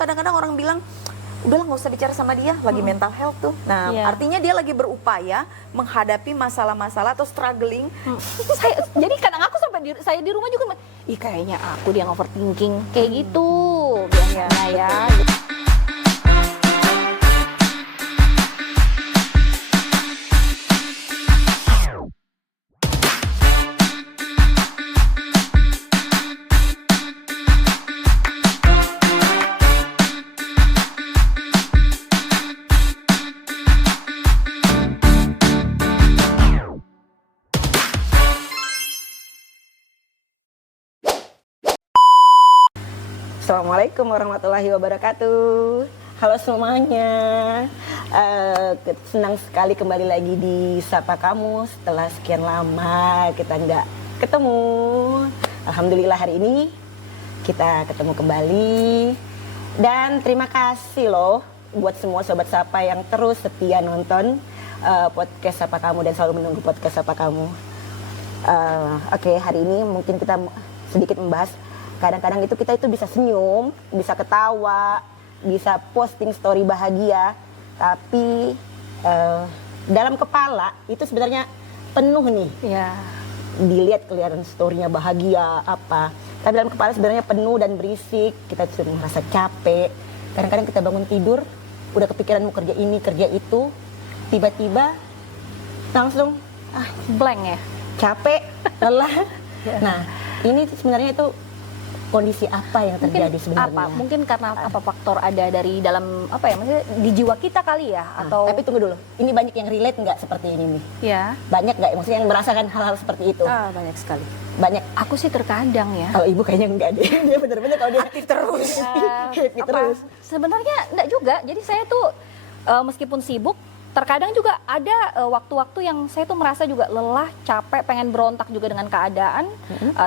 kadang-kadang orang bilang udahlah nggak usah bicara sama dia, lagi mental health tuh. Nah, artinya dia lagi berupaya menghadapi masalah-masalah atau struggling. Jadi kadang aku sampai saya di rumah juga, ih kayaknya aku dia overthinking kayak gitu biasanya ya. Assalamualaikum warahmatullahi wabarakatuh. Halo semuanya, senang sekali kembali lagi di Sapa Kamu setelah sekian lama kita nggak ketemu. Alhamdulillah hari ini kita ketemu kembali dan terima kasih loh buat semua sobat Sapa yang terus setia nonton podcast Sapa Kamu dan selalu menunggu podcast Sapa Kamu. Oke, hari ini mungkin kita sedikit membahas. Kadang-kadang kita itu bisa senyum, bisa ketawa, bisa posting story bahagia, tapi dalam kepala itu sebenarnya penuh nih. Ya. Dilihat kelihatan story-nya bahagia apa, tapi dalam kepala sebenarnya penuh dan berisik. Kita merasa capek. Kadang-kadang kita bangun tidur, udah kepikiran mau kerja ini, kerja itu, tiba-tiba langsung Blank ya. capek, lelah. Nah, ini sebenarnya itu kondisi apa yang terjadi sebenarnya? Mungkin karena apa faktor ada dari dalam maksudnya di jiwa kita kali ya atau tapi tunggu dulu, ini banyak yang relate nggak seperti ini nih? ya. Banyak nggak maksudnya yang merasakan hal-hal seperti itu? Banyak sekali. Banyak. Aku sih terkadang ya. Kalau ibu kayaknya enggak deh, dia bener-bener kalau dia Aktif terus. happy terus. Sebenarnya enggak juga. Jadi saya tuh meskipun sibuk, terkadang juga ada waktu-waktu yang saya tuh merasa juga lelah, capek, pengen berontak juga dengan keadaan,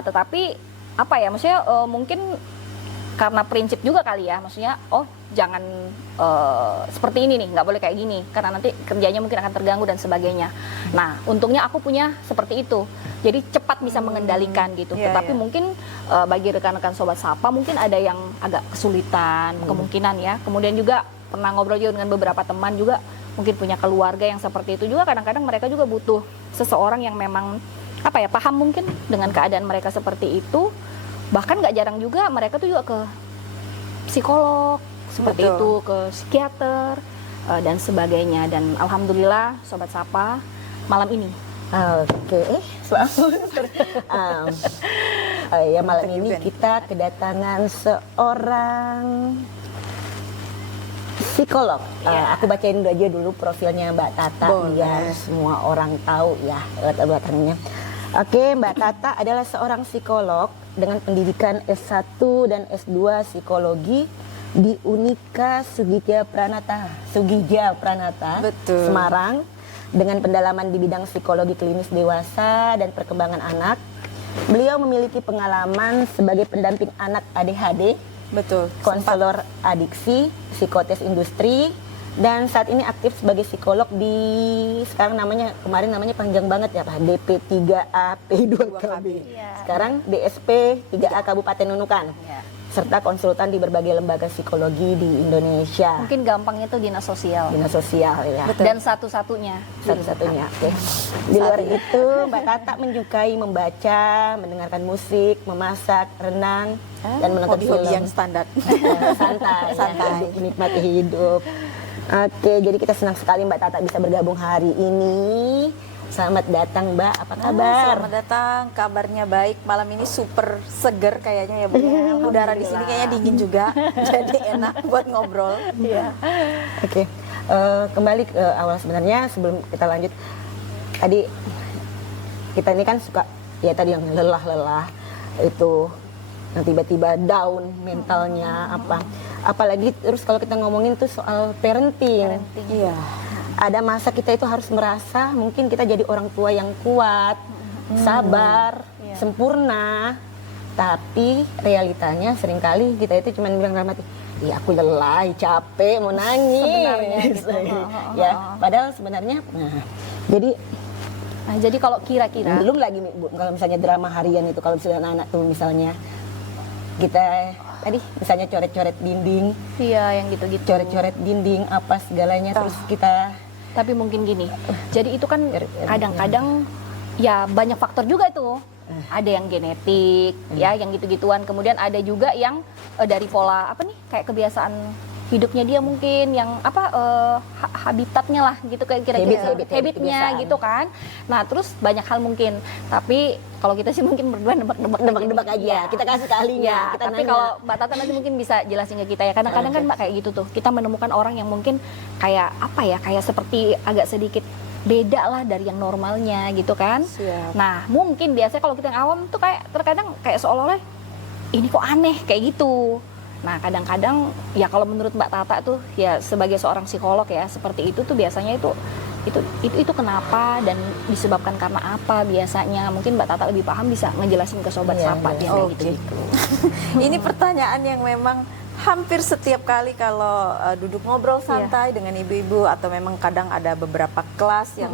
tetapi maksudnya mungkin karena prinsip juga kali ya, maksudnya jangan seperti ini nih, nggak boleh kayak gini karena nanti kerjanya mungkin akan terganggu dan sebagainya. Nah, untungnya aku punya seperti itu, jadi cepat bisa mengendalikan gitu. Tetapi mungkin bagi rekan-rekan sobat Sapa mungkin ada yang agak kesulitan kemungkinan ya. Kemudian juga pernah ngobrol juga dengan beberapa teman juga mungkin punya keluarga yang seperti itu juga. Kadang-kadang mereka juga butuh seseorang yang memang paham mungkin dengan keadaan mereka seperti itu. Bahkan nggak jarang juga mereka tuh juga ke psikolog seperti itu, ke psikiater dan sebagainya. Dan alhamdulillah sobat Sapa malam ini malam ini kita kedatangan seorang psikolog. Aku bacain aja dulu profilnya Mbak Tata biar semua orang tahu ya latar belakangnya. Oke, Mbak Tata adalah seorang psikolog dengan pendidikan S1 dan S2 psikologi di Unika Sugija Pranata, Betul. Semarang, dengan pendalaman di bidang psikologi klinis dewasa dan perkembangan anak. Beliau memiliki pengalaman sebagai pendamping anak ADHD, Betul. konselor adiksi, psikotes industri, dan saat ini aktif sebagai psikolog di kemarin namanya panjang banget ya Pak, DP3A P2KB. Sekarang DSP 3A Kabupaten Nunukan. Serta konsultan di berbagai lembaga psikologi di Indonesia. mungkin gampangnya itu dinas sosial. Dinas sosial ya. Betul. Dan satu-satunya. Oke. Di luar itu Mbak Tata menyukai membaca, mendengarkan musik, memasak, renang, dan menonton film. Hobi yang standar. Santai. Menikmati hidup. Oke, jadi kita senang sekali Mbak Tata bisa bergabung hari ini. Selamat datang Mbak, apa kabar? Selamat datang, kabarnya baik. Malam ini super seger kayaknya ya Bu. Udara di sini kayaknya dingin juga, jadi enak buat ngobrol. Oke, kembali ke awal sebenarnya sebelum kita lanjut. Tadi kita ini kan suka ya tadi yang lelah-lelah itu, yang tiba-tiba down mentalnya apalagi terus kalau kita ngomongin tuh soal parenting. Iya. Ada masa kita itu harus merasa mungkin kita jadi orang tua yang kuat, sabar, sempurna, tapi realitanya seringkali kita itu cuma bilang dalam hati, ya aku lelah, capek, mau nangis. Sebenarnya gitu. Ya, padahal sebenarnya Jadi kalau kira-kira belum lagi Bu, kalau misalnya drama harian itu, kalau misalnya anak tuh misalnya kita tadi misalnya coret-coret dinding, Iya, yang gitu-gitu. coret-coret dinding apa segalanya terus kita Tapi mungkin gini, jadi itu kan Ya. kadang-kadang ya banyak faktor juga tuh. Ada yang genetik, ya, yang gitu-gituan. Kemudian ada juga yang dari pola apa nih, kayak kebiasaan hidupnya dia mungkin, yang apa habitatnya lah gitu, kayak kira-kira habitnya kebiasaan. gitu kan. Nah terus banyak hal mungkin. Tapi kalau kita sih mungkin berdua nebak-nebak aja. Iya. Kita kasih ke ahlinya, Ya, kita tapi nanya. kalau Mbak Tata nanti mungkin bisa jelasin ke kita ya. Kadang-kadang kan Mbak kayak gitu tuh. Kita menemukan orang yang mungkin kayak apa ya, kayak seperti agak sedikit beda lah dari yang normalnya gitu kan. Siap. Nah mungkin biasanya kalau kita yang awam tuh kayak terkadang kayak seolah-olah ini kok aneh kayak gitu. Nah kadang-kadang ya kalau menurut Mbak Tata tuh ya sebagai seorang psikolog ya, seperti itu tuh biasanya itu kenapa dan disebabkan karena apa biasanya. Mungkin Mbak Tata lebih paham, bisa ngejelasin ke sobat Iya, Sapa iya. yang kayak Oke. gitu-gitu. Ini pertanyaan yang memang hampir setiap kali kalau duduk ngobrol santai dengan ibu-ibu, atau memang kadang ada beberapa kelas yang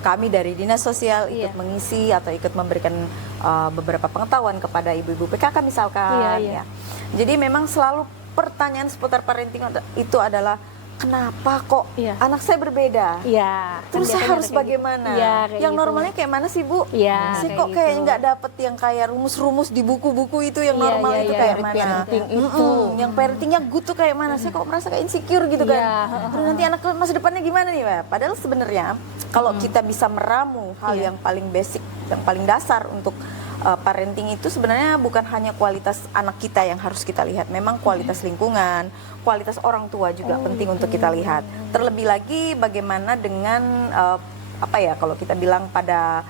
kami dari Dinas Sosial ikut Iya. mengisi atau ikut memberikan beberapa pengetahuan kepada ibu-ibu PKK misalkan. Iya, iya. Ya. Jadi memang selalu pertanyaan seputar parenting itu adalah kenapa kok Iya. anak saya berbeda? Iya. Terus kan saya biasanya harus kayak gitu. bagaimana? Iya, kayak Yang gitu. normalnya kayak mana sih, Bu? Iya, Saya kayak kok kayak gitu. nggak dapet yang kayak rumus-rumus di buku-buku itu yang Iya, normal iya, itu iya, kayak yang mana? parenting itu. Yang parentingnya good tuh kayak mana? Saya kok merasa kayak insecure gitu kan. Iya. Terus nanti anak masa depannya gimana nih, Pak? Padahal sebenarnya kalau kita bisa meramu hal Iya. yang paling basic, yang paling dasar untuk parenting itu sebenarnya bukan hanya kualitas anak kita yang harus kita lihat, memang kualitas lingkungan, kualitas orang tua juga penting untuk kita lihat. Terlebih lagi bagaimana dengan apa ya, kalau kita bilang pada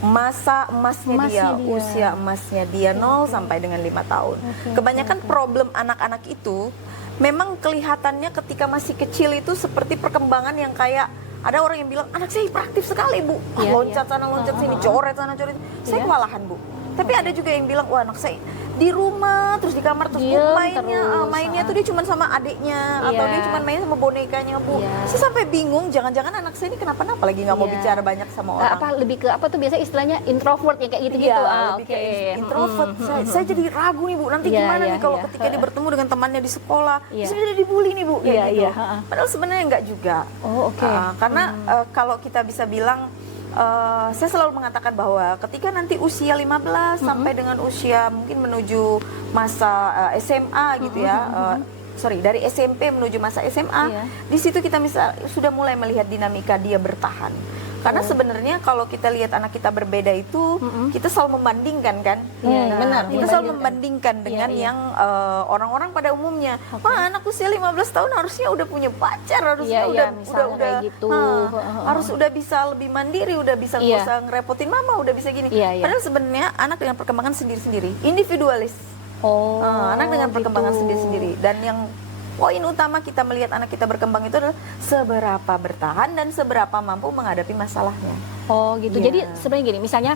masa emasnya dia, usia emasnya dia 0 sampai dengan 5 tahun. Kebanyakan problem anak-anak itu memang kelihatannya ketika masih kecil itu seperti perkembangan yang kayak ada orang yang bilang anak saya hiperaktif sekali, Bu. Iya, Loncat sana loncat sini, coret sana coret. Saya kewalahan, Bu. Tapi ada juga yang bilang, wah anak saya di rumah terus di kamar terus Diem mainnya terus, mainnya tuh dia cuma sama adiknya atau Iya. dia cuma main sama bonekanya, Bu. Iya. Saya sampai bingung, jangan-jangan anak saya ini kenapa-napa lagi nggak mau Iya. bicara banyak sama orang. Apa lebih ke apa tuh biasa istilahnya introvert ya, kayak gitu-gitu. Iya, lebih kayak introvert. Saya jadi ragu nih, Bu. Nanti Iya, gimana iya, nih kalau iya. ketika dia bertemu dengan temannya di sekolah, Iya. bisa jadi dibully nih, Bu, kayak Iya, gitu. iya, ha-ha. Padahal sebenarnya enggak juga. Oh, oke. Karena kalau kita bisa bilang, saya selalu mengatakan bahwa ketika nanti usia 15 sampai dengan usia mungkin menuju masa SMA gitu ya. Dari SMP menuju masa SMA, Iya. di situ kita sudah mulai melihat dinamika dia bertahan. Karena sebenarnya kalau kita lihat anak kita berbeda itu, kita selalu membandingkan kan. Iya, benar, Kita selalu membandingkan dengan Iya, iya. yang orang-orang pada umumnya. Wah, anak usia 15 tahun harusnya udah punya pacar, harusnya Iya, iya, misalnya kayak gitu. harus udah bisa lebih mandiri, udah bisa nggak Iya. usah ngerepotin mama, udah bisa gini. Iya, iya. Padahal sebenarnya anak dengan perkembangan sendiri-sendiri, individualis. Oh, Anak dengan perkembangan gitu. sendiri-sendiri. Dan yang poin utama kita melihat anak kita berkembang itu adalah seberapa bertahan dan seberapa mampu menghadapi masalahnya. Oh gitu. Iya. Jadi sebenarnya gini, misalnya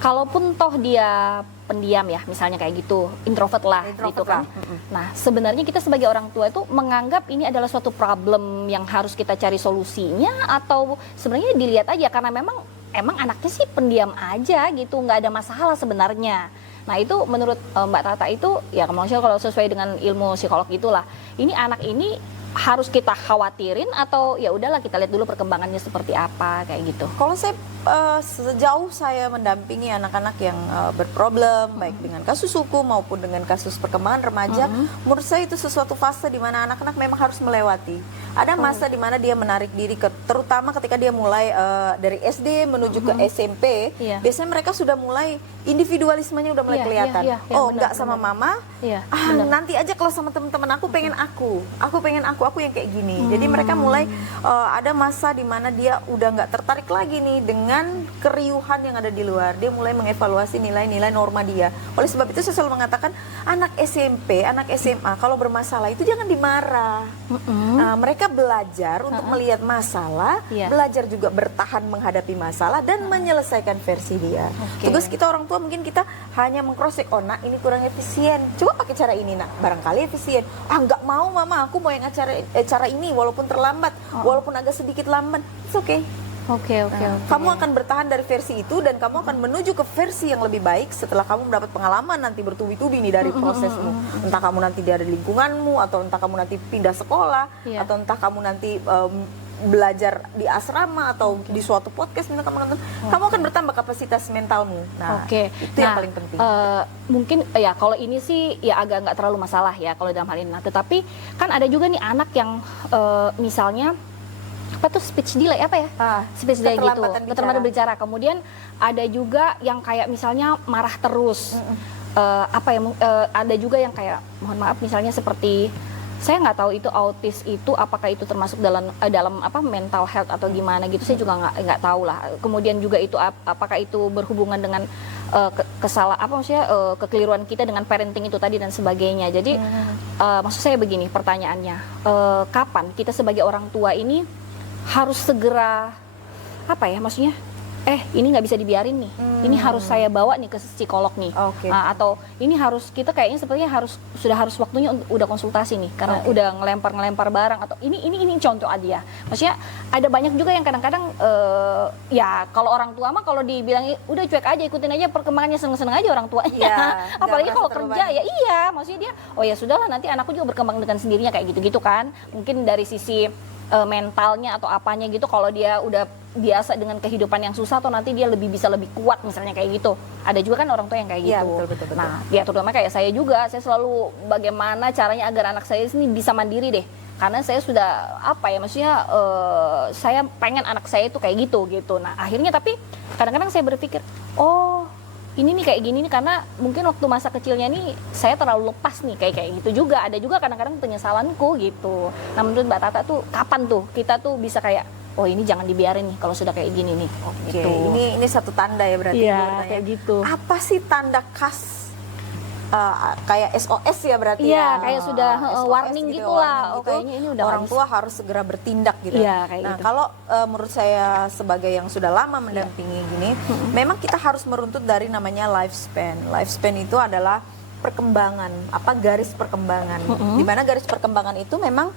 kalaupun toh dia pendiam ya, misalnya kayak gitu, introvert lah Introvert gitu kan. lah. Nah, sebenarnya kita sebagai orang tua itu menganggap ini adalah suatu problem yang harus kita cari solusinya, atau sebenarnya dilihat aja karena emang anaknya sih pendiam aja gitu, nggak ada masalah sebenarnya. Nah itu menurut Mbak Tata itu ya maksudnya kalau sesuai dengan ilmu psikolog itulah, ini anak ini harus kita khawatirin atau ya udahlah kita lihat dulu perkembangannya seperti apa kayak gitu. Kalau saya sejauh saya mendampingi anak-anak yang berproblem baik dengan kasus hukum maupun dengan kasus perkembangan remaja, menurut saya itu sesuatu fase di mana anak-anak memang harus melewati. Ada masa di mana dia menarik diri terutama ketika dia mulai dari SD menuju ke SMP, Iya. biasanya mereka sudah mulai individualismenya udah mulai Iya, kelihatan. iya, iya, Oh, benar, enggak sama benar. mama. Iya, Nanti aja kalau sama teman-teman aku pengen aku yang kayak gini. Jadi mereka mulai ada masa di mana dia udah nggak tertarik lagi nih dengan keriuhan yang ada di luar. Dia mulai mengevaluasi nilai-nilai norma dia. Oleh sebab itu saya selalu mengatakan anak SMP, anak SMA kalau bermasalah itu jangan dimarah. Mereka belajar untuk melihat masalah, Iya. belajar juga bertahan menghadapi masalah dan menyelesaikan versi dia. Oke. Tugas kita orang tua mungkin kita hanya mengcross-check, oh nak ini kurang efisien, coba pakai cara ini nak, barangkali efisien. Nggak mau mama, aku mau yang cara ini walaupun terlambat, walaupun agak sedikit lambat, it's okay. Oke. Kamu akan bertahan dari versi itu dan kamu akan menuju ke versi yang lebih baik setelah kamu mendapat pengalaman nanti bertubi-tubi nih dari prosesmu. Entah kamu nanti dari lingkunganmu, atau entah kamu nanti pindah sekolah, Iya. atau entah kamu nanti belajar di asrama atau di suatu podcast minta kamu nonton. Kamu akan bertambah kapasitas mentalmu. Nah, Oke. itu yang paling penting. Mungkin ya kalau ini sih ya agak nggak terlalu masalah ya kalau dalam hal ini. Nah, tetapi kan ada juga nih anak yang misalnya apa tuh speech delay apa ya? Speech delay gitu. Keterlambatan bicara. Kemudian ada juga yang kayak misalnya marah terus. Ada juga yang kayak mohon maaf misalnya seperti saya nggak tahu itu autis itu apakah itu termasuk dalam apa mental health atau gimana gitu, saya juga nggak tahu lah. Kemudian juga itu apakah itu berhubungan dengan kekeliruan kita dengan parenting itu tadi dan sebagainya. Jadi maksud saya begini pertanyaannya, kapan kita sebagai orang tua ini harus segera maksudnya ini nggak bisa dibiarin nih, ini harus saya bawa nih ke psikolog nih, atau ini harus kita kayaknya sepertinya sudah harus waktunya udah konsultasi nih karena udah ngelempar barang, atau ini contoh aja ya. Maksudnya ada banyak juga yang kadang-kadang ya kalau orang tua mah kalau dibilang udah cuek aja, ikutin aja perkembangannya, seneng-seneng aja orang tuanya. Apalagi kalau kerja ya maksudnya dia ya sudahlah nanti anakku juga berkembang dengan sendirinya kayak gitu-gitu kan. Mungkin dari sisi mentalnya atau apanya gitu, kalau dia udah biasa dengan kehidupan yang susah atau nanti dia bisa lebih kuat misalnya kayak gitu. Ada juga kan orang tua yang kayak gitu. Betul. Nah, ya terutama kayak saya juga, saya selalu bagaimana caranya agar anak saya ini bisa mandiri deh. Karena saya sudah maksudnya saya pengen anak saya itu kayak gitu. Nah, akhirnya tapi kadang-kadang saya berpikir, ini nih kayak gini nih karena mungkin waktu masa kecilnya nih saya terlalu lepas nih kayak gitu juga. Ada juga kadang-kadang penyesalanku gitu. Nah, menurut Mbak Tata tuh kapan tuh kita tuh bisa kayak ini jangan dibiarin nih kalau sudah kayak gini nih. Gitu. Ini satu tanda ya berarti. Iya, kayak gitu. Apa sih tanda khas kayak SOS ya berarti ya? Iya, kayak sudah SOS warning gitu lah. Kayaknya ini udah orang tua harus segera bertindak gitu. Iya, kayak gitu. Kalau menurut saya sebagai yang sudah lama mendampingi gini, memang kita harus meruntut dari namanya lifespan. Lifespan itu adalah perkembangan, garis perkembangan. Di mana garis perkembangan itu memang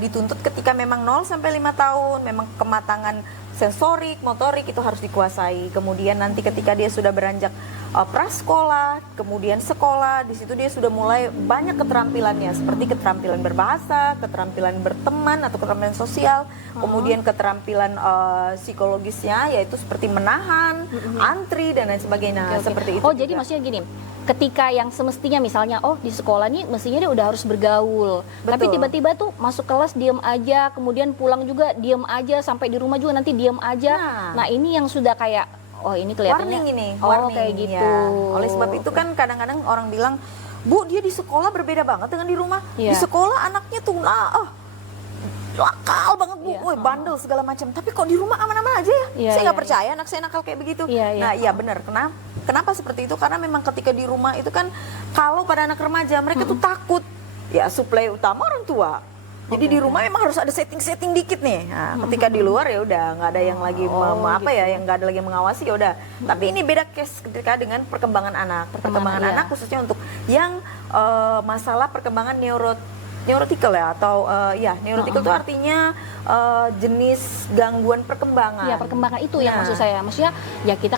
dituntut ketika memang 0 sampai 5 tahun, memang kematangan sensorik, motorik itu harus dikuasai. Kemudian nanti ketika dia sudah beranjak prasekolah, kemudian sekolah, di situ dia sudah mulai banyak keterampilannya, seperti keterampilan berbahasa, keterampilan berteman atau keterampilan sosial, kemudian keterampilan psikologisnya yaitu seperti menahan, antri dan lain sebagainya. Seperti itu. Jadi maksudnya gini, ketika yang semestinya misalnya di sekolah nih mestinya dia udah harus bergaul. Betul. Tapi tiba-tiba tuh masuk kelas diem aja, kemudian pulang juga diem aja, sampai di rumah juga nanti diem aja. Nah, ini yang sudah kayak ini kelihatannya warning kayak gitu. Ya. Oleh sebab itu kan kadang-kadang orang bilang, "Bu, dia di sekolah berbeda banget dengan di rumah." Di sekolah anaknya tuh nakal banget, Bu. Bandel segala macam. Tapi kok di rumah aman-aman aja ya? Saya nggak percaya anak saya nakal kayak begitu. Nah, iya benar. Kenapa seperti itu? Karena memang ketika di rumah itu kan kalau pada anak remaja mereka tuh takut. Ya, suplai utama orang tua. Jadi di rumah memang harus ada setting dikit nih. Nah, ketika di luar ya udah nggak ada yang lagi yang nggak ada lagi yang mengawasi ya udah. Tapi ini beda case ketika dengan perkembangan anak. Perkembangan anak khususnya untuk yang masalah perkembangan neurotikal ya, atau neurotikal itu artinya jenis gangguan perkembangan. Ya, perkembangan itu yang maksud saya. Maksudnya ya kita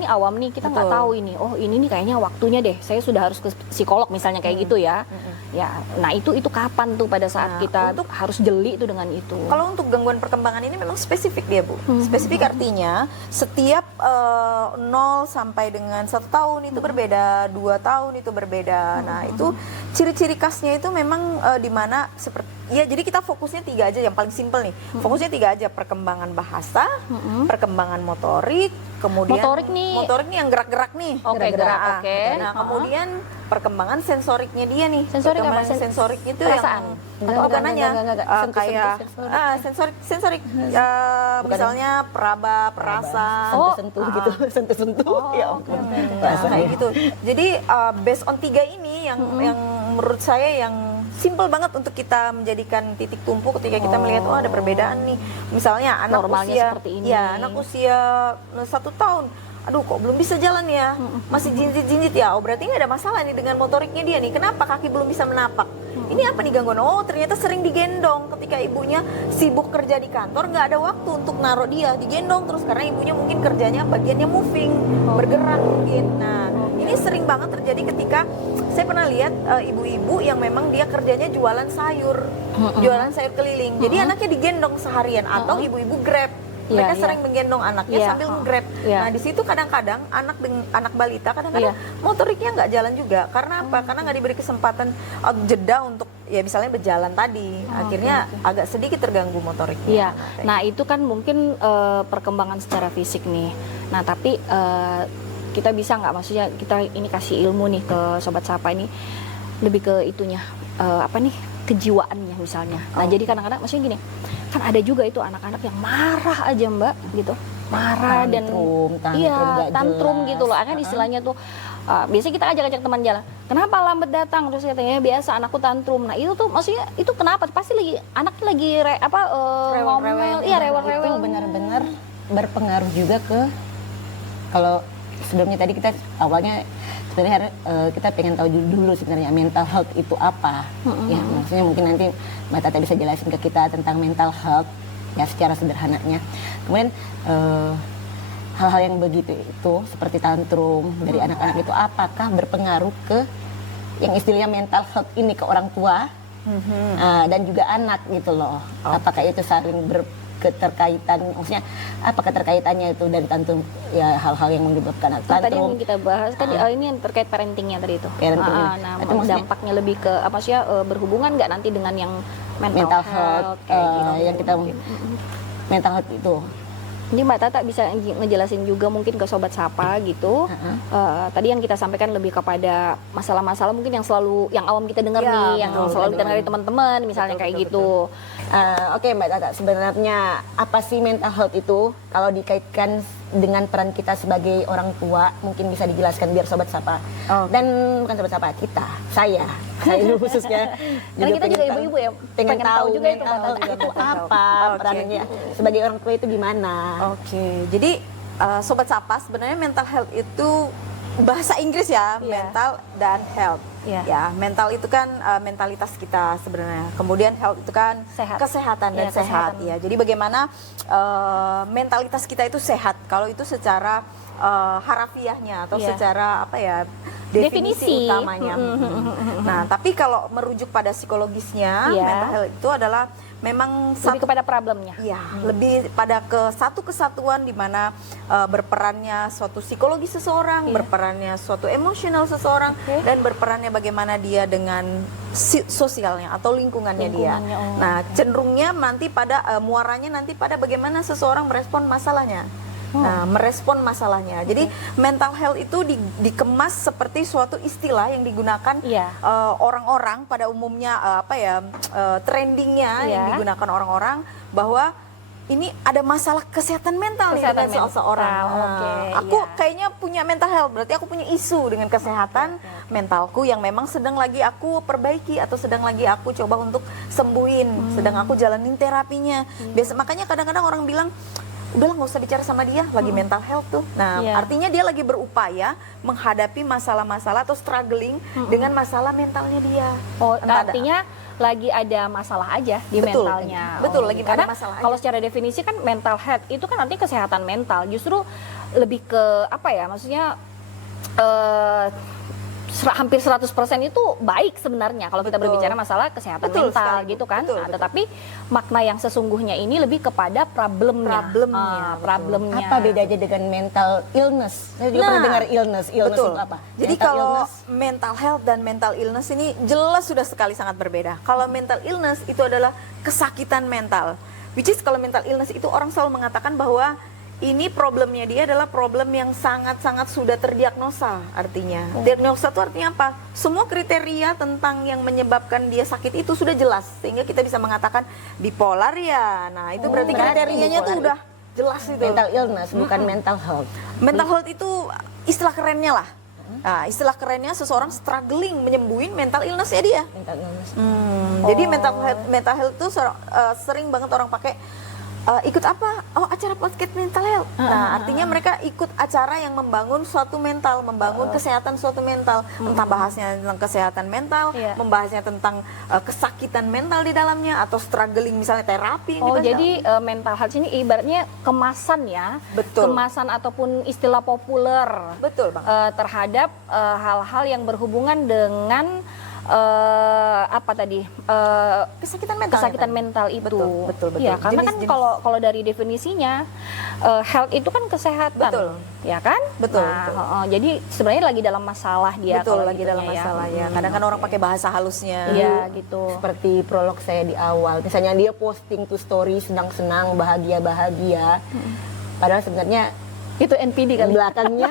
nih awam nih, kita nggak tahu ini. Ini nih kayaknya waktunya deh saya sudah harus ke psikolog misalnya kayak gitu ya. Ya, nah itu kapan tuh pada saat kita harus jeli itu dengan itu. Kalau untuk gangguan perkembangan ini memang spesifik dia, Bu. Spesifik artinya setiap 0 sampai dengan 1 tahun itu berbeda, 2 tahun itu berbeda. Nah, itu ciri-ciri khasnya itu memang di mana seperti jadi kita fokusnya 3 aja yang paling simpel nih. Fokusnya 3 aja, perkembangan bahasa, perkembangan motorik, kemudian motorik nih yang gerak-gerak nih. Gerak. Nah, kemudian perkembangan sensoriknya dia nih. Sensorik apa? Sensorik itu perasaan. Kayak sensorik misalnya peraba, perasa, sentuh gitu, sentuh-sentuh. Ya ampun. Kayak gitu. Jadi based on 3 ini yang menurut saya yang simple banget untuk kita menjadikan titik tumpu ketika kita melihat ada perbedaan nih. Misalnya anak normalnya usia seperti ini. Ya, anak usia 1 tahun aduh kok belum bisa jalan ya, masih jinjit-jinjit ya, oh berarti nggak ada masalah nih dengan motoriknya dia nih, kenapa kaki belum bisa menapak, ini apa nih gangguan, oh ternyata sering digendong ketika ibunya sibuk kerja di kantor, nggak ada waktu untuk naruh dia, digendong terus karena ibunya mungkin kerjanya bagiannya moving, bergerak mungkin. Nah ini sering banget terjadi ketika saya pernah lihat ibu-ibu yang memang dia kerjanya jualan sayur keliling, jadi anaknya digendong seharian atau ibu-ibu Grab. Mereka sering menggendong anaknya sambil nge-grab. Nah, di situ kadang-kadang anak balita kadang-kadang motoriknya nggak jalan juga. Karena apa? Karena nggak diberi kesempatan jeda untuk ya misalnya berjalan tadi. Akhirnya agak sedikit terganggu motoriknya. Iya. Nah, itu kan mungkin perkembangan secara fisik nih. Nah, tapi kita bisa nggak, maksudnya kita ini kasih ilmu nih ke Sobat Sapa ini lebih ke itunya apa nih, kejiwaannya misalnya. Nah, jadi kadang-kadang maksudnya gini, kan ada juga itu anak-anak yang marah aja Mbak gitu, marah Tantrum, dan iya nggak tantrum jelas. gitu loh, kan istilahnya tuh biasanya kita ajak-ajak teman jalan, kenapa lambat datang, terus katanya biasa anakku tantrum. Nah itu tuh maksudnya itu kenapa, pasti lagi anaknya lagi ngomel, iya rewel-rewel. Itu benar-benar berpengaruh juga ke, kalau sebelumnya tadi kita awalnya sebenarnya kita pengen tahu dulu sebenarnya mental health itu apa. Ya, maksudnya mungkin nanti Mbak Tata bisa jelasin ke kita tentang mental health ya secara sederhananya. Kemudian hal-hal yang begitu itu seperti tantrum dari anak-anak itu apakah berpengaruh ke yang istilahnya mental health ini ke orang tua dan juga anak gitu loh. Apakah itu saling keterkaitan, maksudnya apa keterkaitannya itu dari tantrum, ya hal-hal yang menyebabkan tantrum. Tadi yang kita bahas kan ini yang terkait parentingnya tadi itu. Parenting. Nah, dampaknya lebih ke apa sih ya, berhubungan nggak nanti dengan yang mental health kayak gitu. Yang kita mental health itu. Ini Mbak Tata bisa ngejelasin juga mungkin ke Sobat Sapa gitu. Tadi yang kita sampaikan lebih kepada masalah-masalah mungkin yang awam kita dengar nih, yang selalu kita dengar dari teman-teman, misalnya kayak gitu. Oke Mbak Tata, sebenarnya apa sih mental health itu? Kalau dikaitkan dengan peran kita sebagai orang tua, mungkin bisa dijelaskan biar Sobat Sapa dan bukan Sobat Sapa, saya dulu khususnya. Karena kita juga ibu-ibu ya, pengen tahu juga itu Mbak Tata itu apa perannya sebagai orang tua itu gimana? Oke, jadi Sobat Sapa, sebenarnya mental health itu bahasa Inggris ya, mental dan health. Ya, mental itu kan mentalitas kita sebenarnya. Kemudian health itu kan kesehatan dan sehat. Ya, jadi bagaimana mentalitas kita itu sehat? Kalau itu secara harafiahnya atau secara apa ya? Definisi utamanya. Nah, tapi kalau merujuk pada psikologisnya, mental health itu adalah memang lebih kepada problemnya. Iya, lebih pada ke satu kesatuan di mana berperannya suatu psikologi seseorang, berperannya suatu emosional seseorang, dan berperannya bagaimana dia dengan sosialnya atau lingkungannya dia. Nah, cenderungnya nanti pada muaranya nanti pada bagaimana seseorang merespon masalahnya. Nah, merespon masalahnya. Jadi mental health itu dikemas seperti suatu istilah yang digunakan orang-orang pada umumnya trendingnya yang digunakan orang-orang bahwa ini ada masalah kesehatan mental nih dengan seseorang. Aku kayaknya punya mental health, berarti aku punya isu dengan kesehatan mentalku yang memang sedang lagi aku perbaiki atau sedang lagi aku coba untuk sembuhin, sedang aku jalanin terapinya. Makanya kadang-kadang orang bilang, udahlah nggak usah bicara sama dia, lagi mental health tuh. Nah, artinya dia lagi berupaya menghadapi masalah-masalah atau struggling dengan masalah mentalnya dia. Artinya lagi ada masalah aja di mentalnya. Betul, lagi ada masalah. Kalau secara definisi kan mental health itu kan artinya kesehatan mental. Justru lebih ke apa ya? Maksudnya hampir 100% itu baik sebenarnya kalau kita berbicara masalah kesehatan mental gitu kan. Tetapi makna yang sesungguhnya ini lebih kepada problemnya. Apa bedanya dengan mental illness? Saya juga pernah dengar illness itu apa? Jadi kalau mental health dan mental illness ini jelas sudah sekali sangat berbeda. Kalau mental illness itu adalah kesakitan mental. Which is kalau mental illness itu orang selalu mengatakan bahwa ini problemnya dia adalah problem yang sangat-sangat sudah terdiagnosa artinya. Diagnosa itu artinya apa? Semua kriteria tentang yang menyebabkan dia sakit itu sudah jelas. Sehingga kita bisa mengatakan bipolar ya. Nah itu berarti kriterianya tuh udah jelas itu. Mental illness bukan mental health. Mental health itu istilah kerennya lah. Nah, istilah kerennya seseorang struggling menyembuhin mental illness ya dia. Mental illness. Jadi mental health itu sering banget orang pakai Ikut apa? Oh, acara podcast mental health. Nah, artinya mereka ikut acara yang membangun suatu mental, membangun kesehatan suatu mental. Entah bahasnya tentang kesehatan mental, Iya. membahasnya tentang kesakitan mental di dalamnya, atau struggling misalnya terapi. yang Oh, dibahas. jadi mental health ini ibaratnya kemasan ya. Betul. Kemasan ataupun istilah populer Betul, Bang. terhadap hal-hal yang berhubungan dengan apa tadi? Kesakitan mental. Kesakitan ya, Bang? mental itu. Betul. Ya, karena kan Jenis-jenis. kalau dari definisinya health itu kan kesehatan. Betul. Ya kan? Betul, Nah, betul. jadi sebenarnya lagi dalam masalah dia Betul, kalau lagi gitunya dalam ya. masalah ya. Kadang kan orang pakai bahasa halusnya. Iya, gitu. Seperti prolog saya di awal, misalnya dia posting tuh story senang-senang, bahagia-bahagia, padahal sebenarnya Itu NPD di kali. belakangnya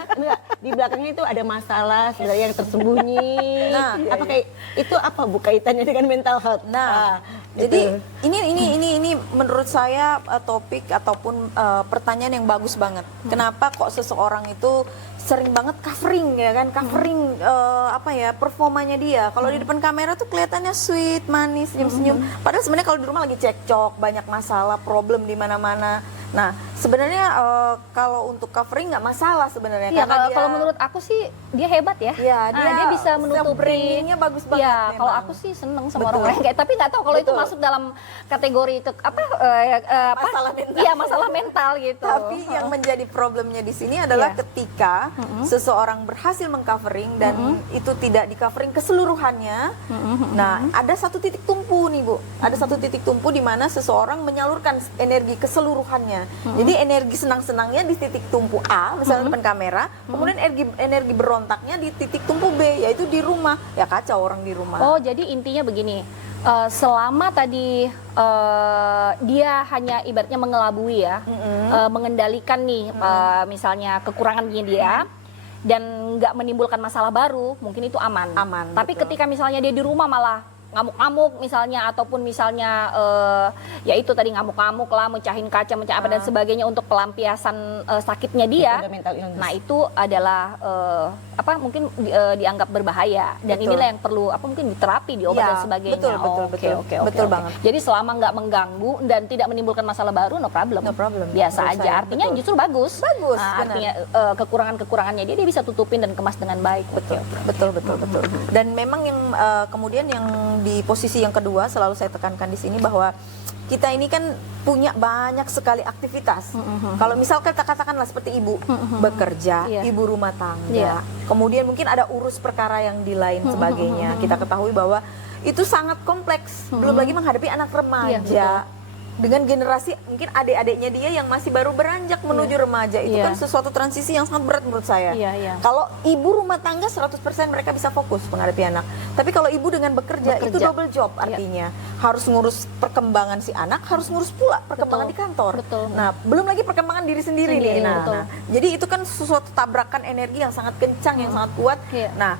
di belakangnya itu ada masalah sebenarnya yang tersembunyi. Nah, apa kayak itu apa bu kaitannya dengan mental health? Nah, jadi ini menurut saya topik ataupun pertanyaan yang bagus banget. Kenapa kok seseorang itu sering banget covering ya kan, covering apa ya performanya dia. Kalau di depan kamera tuh kelihatannya sweet, manis, senyum-senyum. Padahal sebenarnya kalau di rumah lagi cekcok, banyak masalah, problem di mana-mana. Nah, sebenarnya kalau untuk covering nggak masalah sebenarnya. Iya, karena dia, kalau menurut aku sih dia hebat ya. Iya, dia bisa menutupi. self-brandingnya bagus banget Iya, kalau memang. aku sih seneng sama Betul. orang-orang yang kayak. Tapi nggak tahu kalau itu Betul. masuk dalam kategori apa? Masalah mental. Iya, masalah mental gitu. Tapi yang menjadi problemnya di sini adalah Iya. ketika seseorang berhasil mengcovering dan itu tidak di-covering keseluruhannya. Nah, ada satu titik tumpu nih, Bu. Ada satu titik tumpu di mana seseorang menyalurkan energi keseluruhannya. Jadi energi senang-senangnya di titik tumpu A, misalnya depan kamera, kemudian energi berontaknya di titik tumpu B, yaitu di rumah. Ya kacau orang di rumah. Oh, jadi intinya begini. Selama tadi dia hanya ibaratnya mengelabui ya, mengendalikan nih misalnya kekurangannya dia dan nggak menimbulkan masalah baru, mungkin itu aman. Aman, Tapi betul. ketika misalnya dia di rumah malah ngamuk-ngamuk misalnya, ataupun misalnya ya itu tadi ngamuk-ngamuk lah, mecahin kaca, mecah apa dan sebagainya untuk pelampiasan sakitnya dia. Itu ada mental illness. Nah, itu adalah apa mungkin dianggap berbahaya, dan Betul. inilah yang perlu apa mungkin diterapi, diobat Iya, dan sebagainya. betul, betul, Oke, betul. oke, Betul oke. banget. Jadi selama nggak mengganggu dan tidak menimbulkan masalah baru, no problem. No problem, Biasa menurut aja. saya, Artinya betul. justru bagus. Bagus, Nah, benar. artinya kekurangan-kekurangannya dia bisa tutupin dan kemas dengan baik. Betul, Oke, oke. betul. Dan memang yang kemudian yang di posisi yang kedua selalu saya tekankan di sini bahwa kita ini kan punya banyak sekali aktivitas. Kalau misalkan katakanlah seperti ibu bekerja, Iya. ibu rumah tangga, Iya. kemudian mungkin ada urus perkara yang di lain sebagainya. Kita ketahui bahwa itu sangat kompleks. Belum lagi menghadapi anak remaja. Iya, dengan generasi mungkin adik-adiknya dia yang masih baru beranjak menuju remaja, itu Iya. kan sesuatu transisi yang sangat berat menurut saya. Iya, iya. Kalau ibu rumah tangga 100% mereka bisa fokus menghadapi anak. Tapi kalau ibu dengan bekerja itu double job artinya. Harus ngurus perkembangan si anak, harus ngurus pula perkembangan Betul. di kantor. Betul. Nah, belum lagi perkembangan diri sendiri nih. Sendiri, betul. Jadi itu kan sesuatu tabrakan energi yang sangat kencang, yang sangat kuat. Iya. Nah,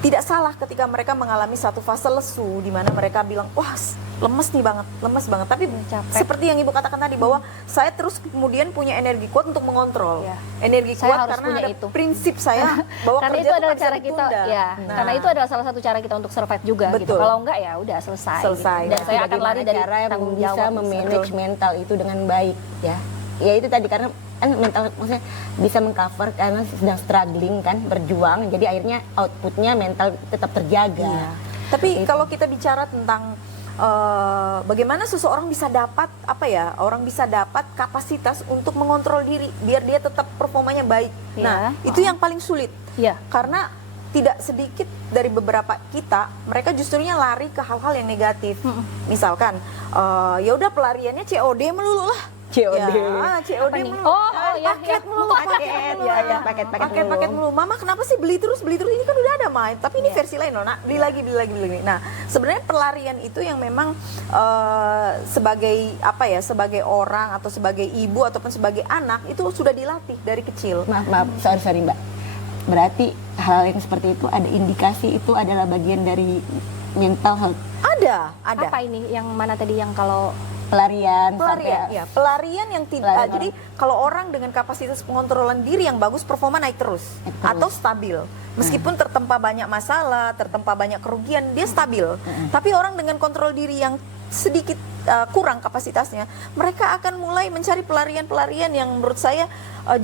tidak salah ketika mereka mengalami satu fase lesu di mana mereka bilang, wah lemes banget. Tapi Capek. seperti yang ibu katakan tadi bahwa saya terus kemudian punya energi kuat untuk mengontrol. Iya. Energi Saya kuat harus karena punya ada itu. prinsip saya bahwa Karena kerja itu tuh adalah nggak bisa cara kita, ditunda. ya. Nah, Karena itu adalah salah satu cara kita untuk survive juga gitu. Betul. Kalau enggak ya udah selesai. Selesai. Gitu. Dan saya akan Bagaimana lari dari cara tanggung bisa jawab. memanage Betul. mental itu dengan baik ya. Ya itu tadi karena kan mental maksudnya bisa mengcover karena sedang struggling kan, berjuang. Jadi akhirnya outputnya mental tetap terjaga. Iya. Tapi kalau kita bicara tentang bagaimana seseorang bisa dapat orang bisa dapat kapasitas untuk mengontrol diri biar dia tetap performanya baik. Iya. Nah, itu yang paling sulit. Iya. Karena tidak sedikit dari beberapa kita, mereka justrunya lari ke hal-hal yang negatif. Misalkan, ya udah pelariannya COD melulu lah. COD. Ya, COD Apa nih? melulu. Oh, ya, paket ya. melulu, Paket, melulu. ya, ya, paket Paket melulu. Mama kenapa sih beli terus? Ini kan udah ada main, tapi ini versi lain loh, nak. Beli lagi. Nah, sebenarnya pelarian itu yang memang sebagai orang atau sebagai ibu ataupun sebagai anak itu sudah dilatih dari kecil. Maaf, sorry Mbak. Berarti hal yang seperti itu ada indikasi itu adalah bagian dari mental health. Ada. Apa ini yang mana tadi yang kalau Pelarian, Pelarian, sampai ya, pelarian yang tidak. Pelarian. Jadi kalau orang dengan kapasitas pengontrolan diri yang bagus, performa naik terus atau stabil. Meskipun tertempa banyak masalah, tertempa banyak kerugian, dia stabil. Tapi orang dengan kontrol diri yang sedikit kurang kapasitasnya, mereka akan mulai mencari pelarian-pelarian yang menurut saya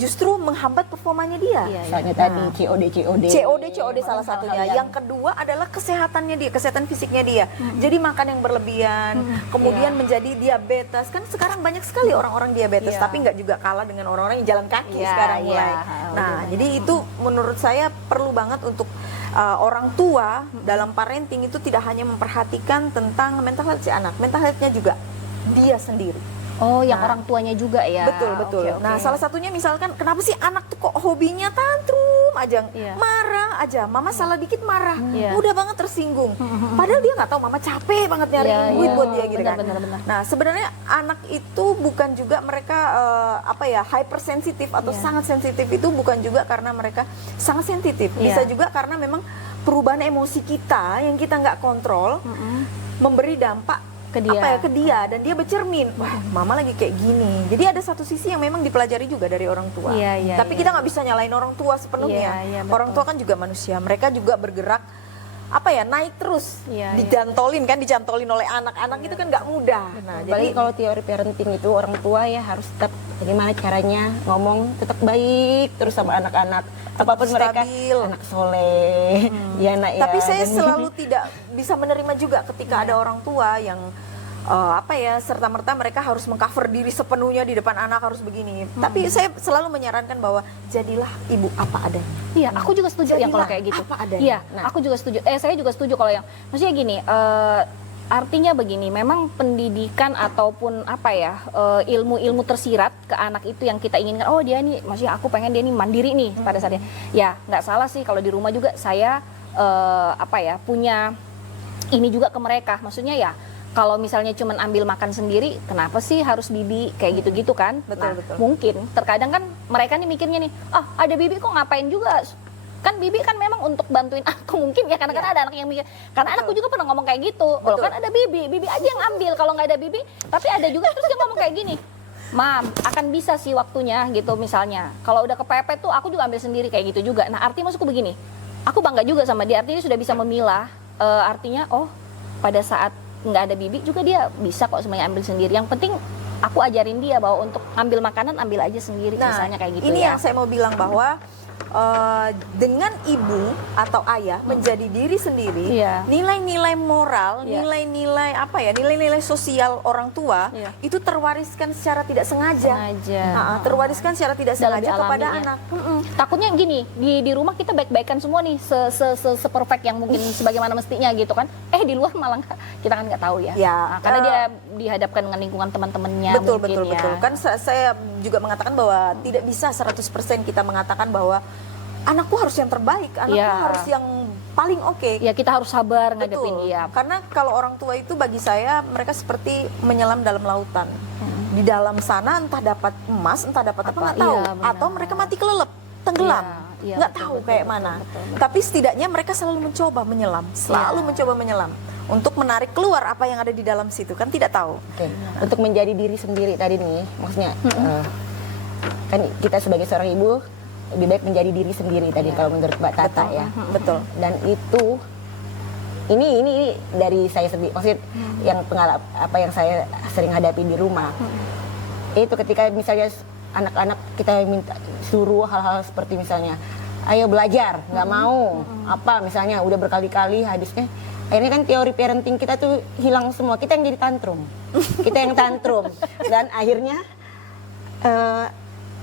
justru menghambat performanya dia. Misalnya tadi COD salah satunya. hal-hal Yang kedua adalah kesehatannya dia, kesehatan fisiknya dia. Jadi makan yang berlebihan, kemudian menjadi diabetes. Kan sekarang banyak sekali orang-orang diabetes, tapi nggak juga kalah dengan orang-orang yang jalan kaki sekarang mulai. Nah, jadi itu menurut saya perlu banget untuk orang tua dalam parenting itu tidak hanya memperhatikan tentang mental health si anak, mental health-nya juga dia sendiri. Oh, yang orang tuanya juga ya. Betul. Oke. Nah, salah satunya misalkan kenapa sih anak tuh kok hobinya tantrum aja, marah aja, mama salah dikit marah, mudah banget tersinggung. Padahal dia nggak tahu mama capek banget nyari duit buat dia gitu kan. Benar. Nah, sebenarnya anak itu bukan juga mereka hypersensitif atau sangat sensitif, itu bukan juga karena mereka sangat sensitif. Bisa juga karena memang perubahan emosi kita yang kita nggak kontrol memberi dampak ke dia dan dia bercermin, wah mama lagi kayak gini. Jadi ada satu sisi yang memang dipelajari juga dari orang tua. Tapi kita nggak bisa nyalain orang tua sepenuhnya. Orang tua kan juga manusia, mereka juga bergerak naik terus, dicantolin oleh anak-anak itu kan nggak mudah. Nah, jadi kalau teori parenting itu orang tua ya harus tetap bagaimana caranya ngomong tetap baik terus sama anak-anak, apapun mereka anak soleh, Tapi saya selalu tidak bisa menerima juga ketika ada orang tua yang serta-merta mereka harus mengcover diri sepenuhnya di depan anak harus begini. Tapi saya selalu menyarankan bahwa jadilah ibu apa adanya. Iya, aku juga setuju yang kalau kayak gitu. Iya, aku juga setuju. Saya juga setuju kalau yang maksudnya gini, artinya begini, memang pendidikan ataupun ilmu-ilmu tersirat ke anak itu yang kita inginkan. Oh, dia nih, maksudnya aku pengen dia nih mandiri nih pada saatnya. Ya, nggak salah sih kalau di rumah juga saya punya ini juga ke mereka. Maksudnya ya, kalau misalnya cuman ambil makan sendiri, kenapa sih harus bibi kayak gitu-gitu kan? Betul. Mungkin terkadang kan mereka nih mikirnya nih, ada bibi kok ngapain juga? Kan bibi kan memang untuk bantuin aku mungkin ya, karena kan ada anak yang mikir, karena anakku juga pernah ngomong kayak gitu. Kalau kan ada bibi aja yang ambil, kalau nggak ada bibi, tapi ada juga terus dia ngomong kayak gini, Mam, akan bisa sih waktunya gitu misalnya. Kalau udah kepepet tuh aku juga ambil sendiri kayak gitu juga. Nah, artinya maksudku begini, aku bangga juga sama dia, artinya dia sudah bisa memilah, artinya pada saat nggak ada bibi juga dia bisa kok semuanya ambil sendiri. Yang penting aku ajarin dia bahwa untuk ambil makanan ambil aja sendiri, misalnya kayak gitu. Ini yang saya mau bilang bahwa dengan ibu atau ayah menjadi diri sendiri, nilai-nilai moral, nilai-nilai sosial orang tua itu terwariskan secara tidak sengaja. Terwariskan secara tidak sengaja kepada anak. Takutnya gini, di rumah kita baik-baikan semua nih, se-perfect yang mungkin sebagaimana mestinya gitu kan. Di luar malah kita kan nggak tahu ya. Karena dia dihadapkan dengan lingkungan teman-temannya. Betul. Kan saya juga mengatakan bahwa tidak bisa 100% kita mengatakan bahwa anakku harus yang terbaik, anakku harus yang paling oke. Ya, kita harus sabar ngadepin dia. Karena kalau orang tua itu bagi saya mereka seperti menyelam dalam lautan. Di dalam sana entah dapat emas, entah dapat apa nggak tahu, atau mereka mati kelelep, tenggelam. Nggak tahu kayak mana. Tapi setidaknya mereka selalu mencoba menyelam, mencoba menyelam untuk menarik keluar apa yang ada di dalam situ, kan tidak tahu. Untuk menjadi diri sendiri tadi nih, maksudnya kan kita sebagai seorang ibu lebih baik menjadi diri sendiri tadi kalau menurut Mbak Tata. Betul. Dan itu ini dari saya sendiri, maksud yang yang saya sering hadapi di rumah. Itu ketika misalnya anak-anak kita minta suruh hal-hal seperti misalnya ayo belajar, nggak mau misalnya udah berkali-kali habisnya akhirnya kan teori parenting kita tuh hilang semua, kita yang jadi tantrum. Dan akhirnya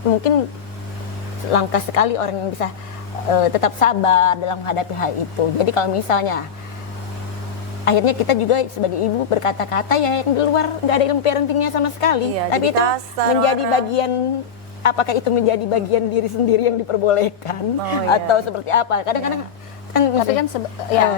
mungkin langka sekali orang yang bisa tetap sabar dalam menghadapi hal itu. Jadi kalau misalnya akhirnya kita juga sebagai ibu berkata-kata ya yang di luar nggak ada ilmu parentingnya sama sekali, tapi itu menjadi bagian, apakah itu menjadi bagian diri sendiri yang diperbolehkan atau seperti apa? Kadang-kadang kan, tapi kan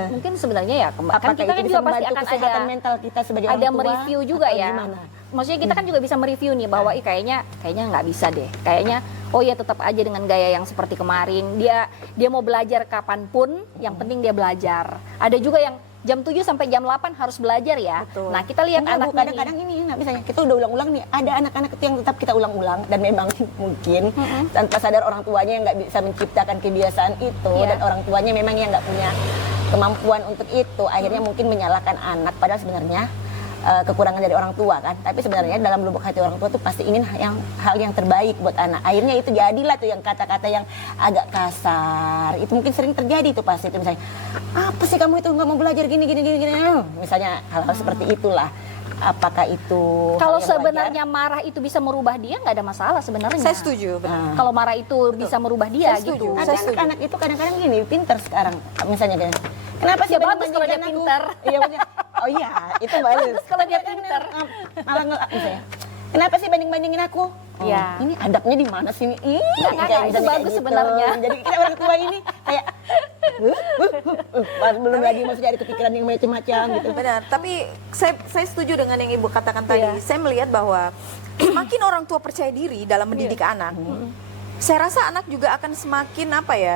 mungkin sebenarnya ya kan kita kan juga pasti akan ada mental kita sebagai orang tua, mereview juga ya. Gimana? Maksudnya kita kan juga bisa mereview nih bahwa kayaknya nggak bisa deh. Kayaknya tetap aja dengan gaya yang seperti kemarin. Dia mau belajar kapanpun, yang penting dia belajar. Ada juga yang jam 7 sampai jam 8 harus belajar ya. Betul. Nah, kita lihat anak kadang-kadang ini nggak bisa ya. Kita udah ulang-ulang nih, ada anak-anak itu yang tetap kita ulang-ulang dan memang mungkin tanpa sadar orang tuanya yang nggak bisa menciptakan kebiasaan itu dan orang tuanya memang yang nggak punya kemampuan untuk itu, akhirnya mungkin menyalahkan anak padahal sebenarnya kekurangan dari orang tua kan. Tapi sebenarnya dalam lubuk hati orang tua tuh pasti ingin hal yang terbaik buat anak. Akhirnya itu jadilah tuh yang kata-kata yang agak kasar. Itu mungkin sering terjadi tuh pasti itu misalnya, apa sih kamu itu nggak mau belajar gini. Misalnya hal-hal seperti itulah. Apakah itu Kalau hal yang sebenarnya marah itu bisa merubah dia, nggak ada masalah sebenarnya. Saya setuju. benar. Kalau marah itu bisa merubah dia Saya setuju. gitu. Saya setuju. Anak itu kadang-kadang gini, pinter sekarang. Misalnya kayak, kenapa sih Ya bagus kalau dia banding-bandingkan pinter. aku? Iya, maksudnya, oh iya, itu bagus. Bagus kalau dia pinter. Malah misalnya, kenapa sih banding-bandingin aku? Oh, Iya. ini adabnya di mana sih? Enggak, Kayak itu misalnya bagus kayak sebenarnya. Jadi kita orang tua ini kayak, belum lagi maksudnya ada kepikiran yang macam-macam gitu. Benar, tapi saya setuju dengan yang Ibu katakan tadi. Iya. Saya melihat bahwa semakin orang tua percaya diri dalam mendidik anak, saya rasa anak juga akan semakin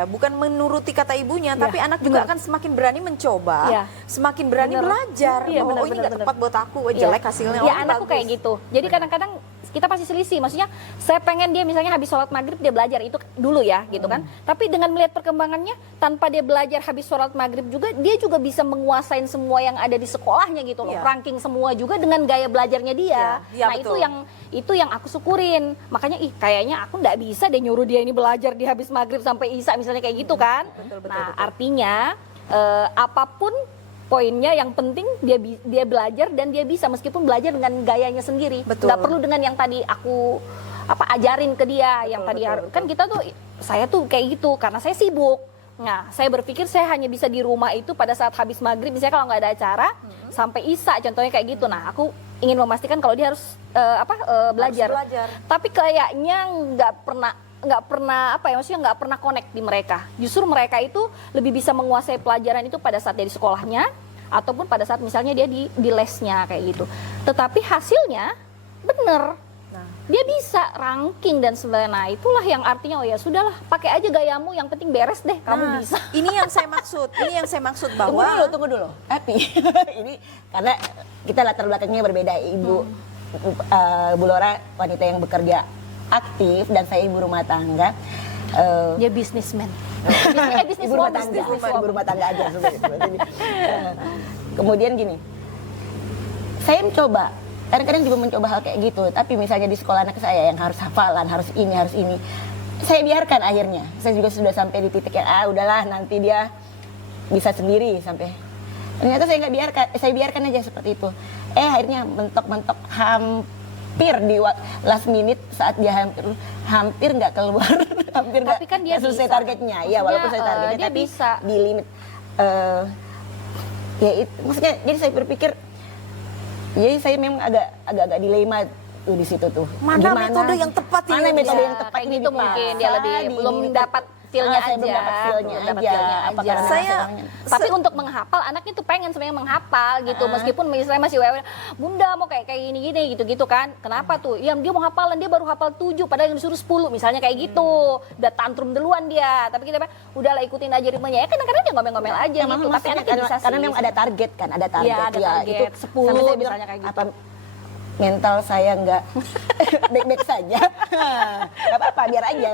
bukan menuruti kata ibunya, tapi anak juga akan semakin berani mencoba, Iya. semakin berani Bener. belajar Iya, bahwa bener, oh ini bener, nggak bener. tepat buat aku, oh, Iya. jelek hasilnya. Ya ini anakku bagus. kayak gitu. Jadi kadang-kadang kita pasti selisih. Maksudnya saya pengen dia misalnya habis sholat maghrib dia belajar itu dulu ya gitu kan. Tapi dengan melihat perkembangannya tanpa dia belajar habis sholat maghrib juga dia juga bisa menguasain semua yang ada di sekolahnya gitu loh. Iya. Ranking semua juga dengan gaya belajarnya dia. Iya, Nah betul. itu yang aku syukurin. Makanya kayaknya aku nggak bisa deh nyuruh dia ini belajar di habis maghrib sampai isya misalnya kayak gitu kan. Betul, Nah betul. artinya apapun poinnya yang penting dia belajar dan dia bisa meskipun belajar dengan gayanya sendiri. Betul. Nggak perlu dengan yang tadi aku ajarin ke dia yang tadi betul, kan kita tuh saya tuh kayak gitu karena saya sibuk. Nah, saya berpikir saya hanya bisa di rumah itu pada saat habis maghrib misalnya kalau nggak ada acara sampai isya contohnya kayak gitu. Nah, aku ingin memastikan kalau dia harus belajar. Harus belajar. Tapi kayaknya nggak pernah maksudnya nggak pernah connect di mereka. Justru mereka itu lebih bisa menguasai pelajaran itu pada saat dari sekolahnya ataupun pada saat misalnya dia di lesnya kayak gitu. Tetapi hasilnya bener. Nah, Dia bisa ranking dan sebagainya. Nah, itulah yang artinya oh ya sudahlah, pakai aja gayamu yang penting beres deh, kamu bisa. Ini yang saya maksud. Ini yang saya maksud Tunggu bahwa dulu. Tapi ini karena kita latar belakangnya berbeda. Ibu Bu Lora wanita yang bekerja aktif dan saya ibu rumah tangga. Dia bisnismen. Ibu rumah tangga, ibu rumah tangga aja sebenarnya. Jadi, kemudian gini, saya mencoba, kadang-kadang juga mencoba hal kayak gitu. Tapi misalnya di sekolah anak saya yang harus hafalan, harus ini, saya biarkan akhirnya. Saya juga sudah sampai di titik yang udahlah nanti dia bisa sendiri sampai. Ternyata saya nggak biarkan, saya biarkan aja seperti itu. Akhirnya mentok-mentok hampir di last minute saat dia hampir nggak keluar, hampir nggak Tapi kan dia selesai bisa. targetnya. Ya walaupun saya Maksudnya, targetnya dia tapi bisa. di limit. Ya itu, maksudnya jadi saya berpikir, jadi saya memang agak dilema tuh di situ tuh. Mana metode yang tepat ini? Mana metode Ya, yang tepat kayak ini gitu mungkin dia lebih belum dapat feel-nya saya belum aja. dapat feel-nya Belum dapat aja. feel-nya Apa aja. karena Saya- masalahnya? Tapi untuk menghafal anaknya tuh pengen sebenarnya menghafal gitu meskipun misalnya masih wewe, bunda mau kayak gini gitu kan, kenapa tuh ya dia mau hafalan, dia baru hafal 7 padahal yang disuruh 10 misalnya kayak gitu, udah tantrum duluan dia, tapi kita udahlah ikutin aja ritmenya ya, kadang-kadang dia ngomel-ngomel aja Emang gitu, tapi maksudnya anaknya bisa karena sih. memang ada target kan, ada target. Iya, ada target. 10 sampai saya bilang, misalnya kayak gitu. apa mental saya nggak baik-baik saja. Nggak apa-apa, biar aja.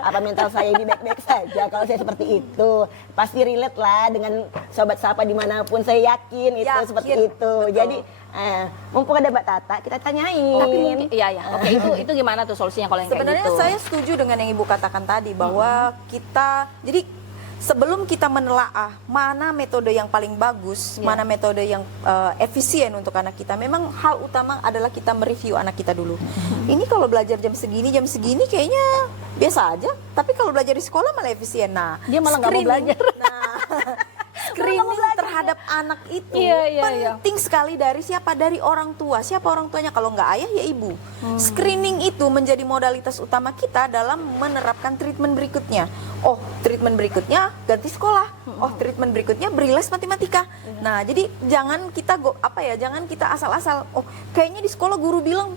Apa mental saya ini baik-baik saja. Kalau saya seperti itu, pasti relate lah dengan sobat sapa dimanapun. Saya yakin itu Yakin, seperti itu. betul. Jadi, mumpung ada Mbak Tata, kita tanyain. Tapi mungkin iya oke, itu gimana tuh solusinya kalau yang sebenarnya kayak gitu? saya setuju dengan yang Ibu katakan tadi bahwa kita jadi sebelum kita menelaah mana metode yang paling bagus, mana metode yang efisien untuk anak kita, memang hal utama adalah kita mereview anak kita dulu. Ini kalau belajar jam segini kayaknya biasa aja, tapi kalau belajar di sekolah malah efisien. Nah, Dia malah nggak mau belajar. Nah, screening terhadap anak itu Iya. penting sekali dari siapa? Dari orang tua. Siapa orang tuanya? Kalau nggak ayah ya ibu. Screening itu menjadi modalitas utama kita dalam menerapkan treatment berikutnya. Oh, treatment berikutnya ganti sekolah. Oh, treatment berikutnya beri les matematika. Nah, jadi jangan kita jangan kita asal-asal. Oh, kayaknya di sekolah guru bilang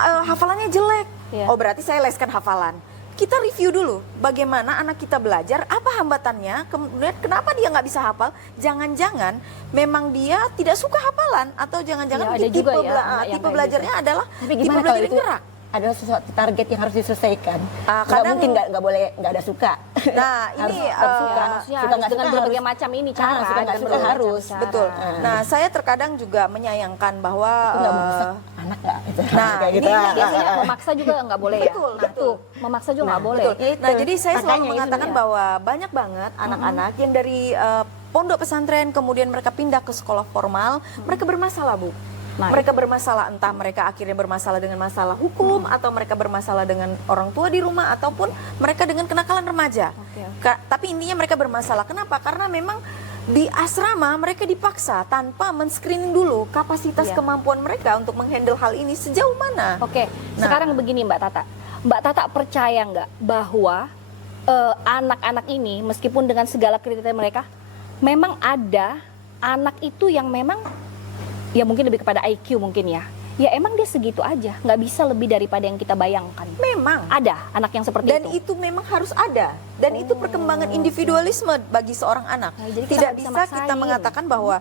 hafalannya jelek. Iya. Oh, berarti saya leskan hafalan. Kita review dulu bagaimana anak kita belajar, apa hambatannya, kemudian kenapa dia nggak bisa hafal. Jangan-jangan memang dia tidak suka hafalan, atau jangan-jangan Ya, ada mungkin juga tipe, ya, anak yang tipe kayak belajarnya adalah Tapi tipe gimana belajar kalau yang itu gerak. adalah sesuatu target yang harus diselesaikan. Nggak kadang- mungkin nggak boleh nggak ada suka. Nah, ini harus suka. Maksudnya Suka harus nggak dengan suka berbagai harus. macam ini cara. Suka nggak dengan suka berbagai harus. macam cara. betul. Nah, saya terkadang juga menyayangkan bahwa Itu nggak merusak anak nggak? Gitu. Nah, Kayak ini Biasanya memaksa juga nggak boleh ya. Betul, Nah, betul. tuh memaksa juga nggak boleh. betul. Nah, jadi saya selalu Makanya itu mengatakan ya. bahwa banyak banget anak-anak yang dari pondok pesantren kemudian mereka pindah ke sekolah formal, mereka bermasalah, Bu. Nah, Mereka bermasalah, entah mereka akhirnya bermasalah dengan masalah hukum atau mereka bermasalah dengan orang tua di rumah ataupun mereka dengan kenakalan remaja. Oke. Tapi intinya mereka bermasalah. Kenapa? Karena memang di asrama mereka dipaksa tanpa men-screening dulu kapasitas Iya. kemampuan mereka untuk menghandle hal ini sejauh mana. Oke, Nah. sekarang begini Mbak Tata. Mbak Tata percaya nggak bahwa anak-anak ini meskipun dengan segala kriteria mereka, memang ada anak itu yang memang ya mungkin lebih kepada IQ mungkin ya. Ya emang dia segitu aja, nggak bisa lebih daripada yang kita bayangkan. Memang. Ada anak yang seperti Dan itu. itu memang harus ada. Dan itu perkembangan individualisme bagi seorang anak. Nah, jadi kita Tidak nggak bisa bisa kita maksain. mengatakan bahwa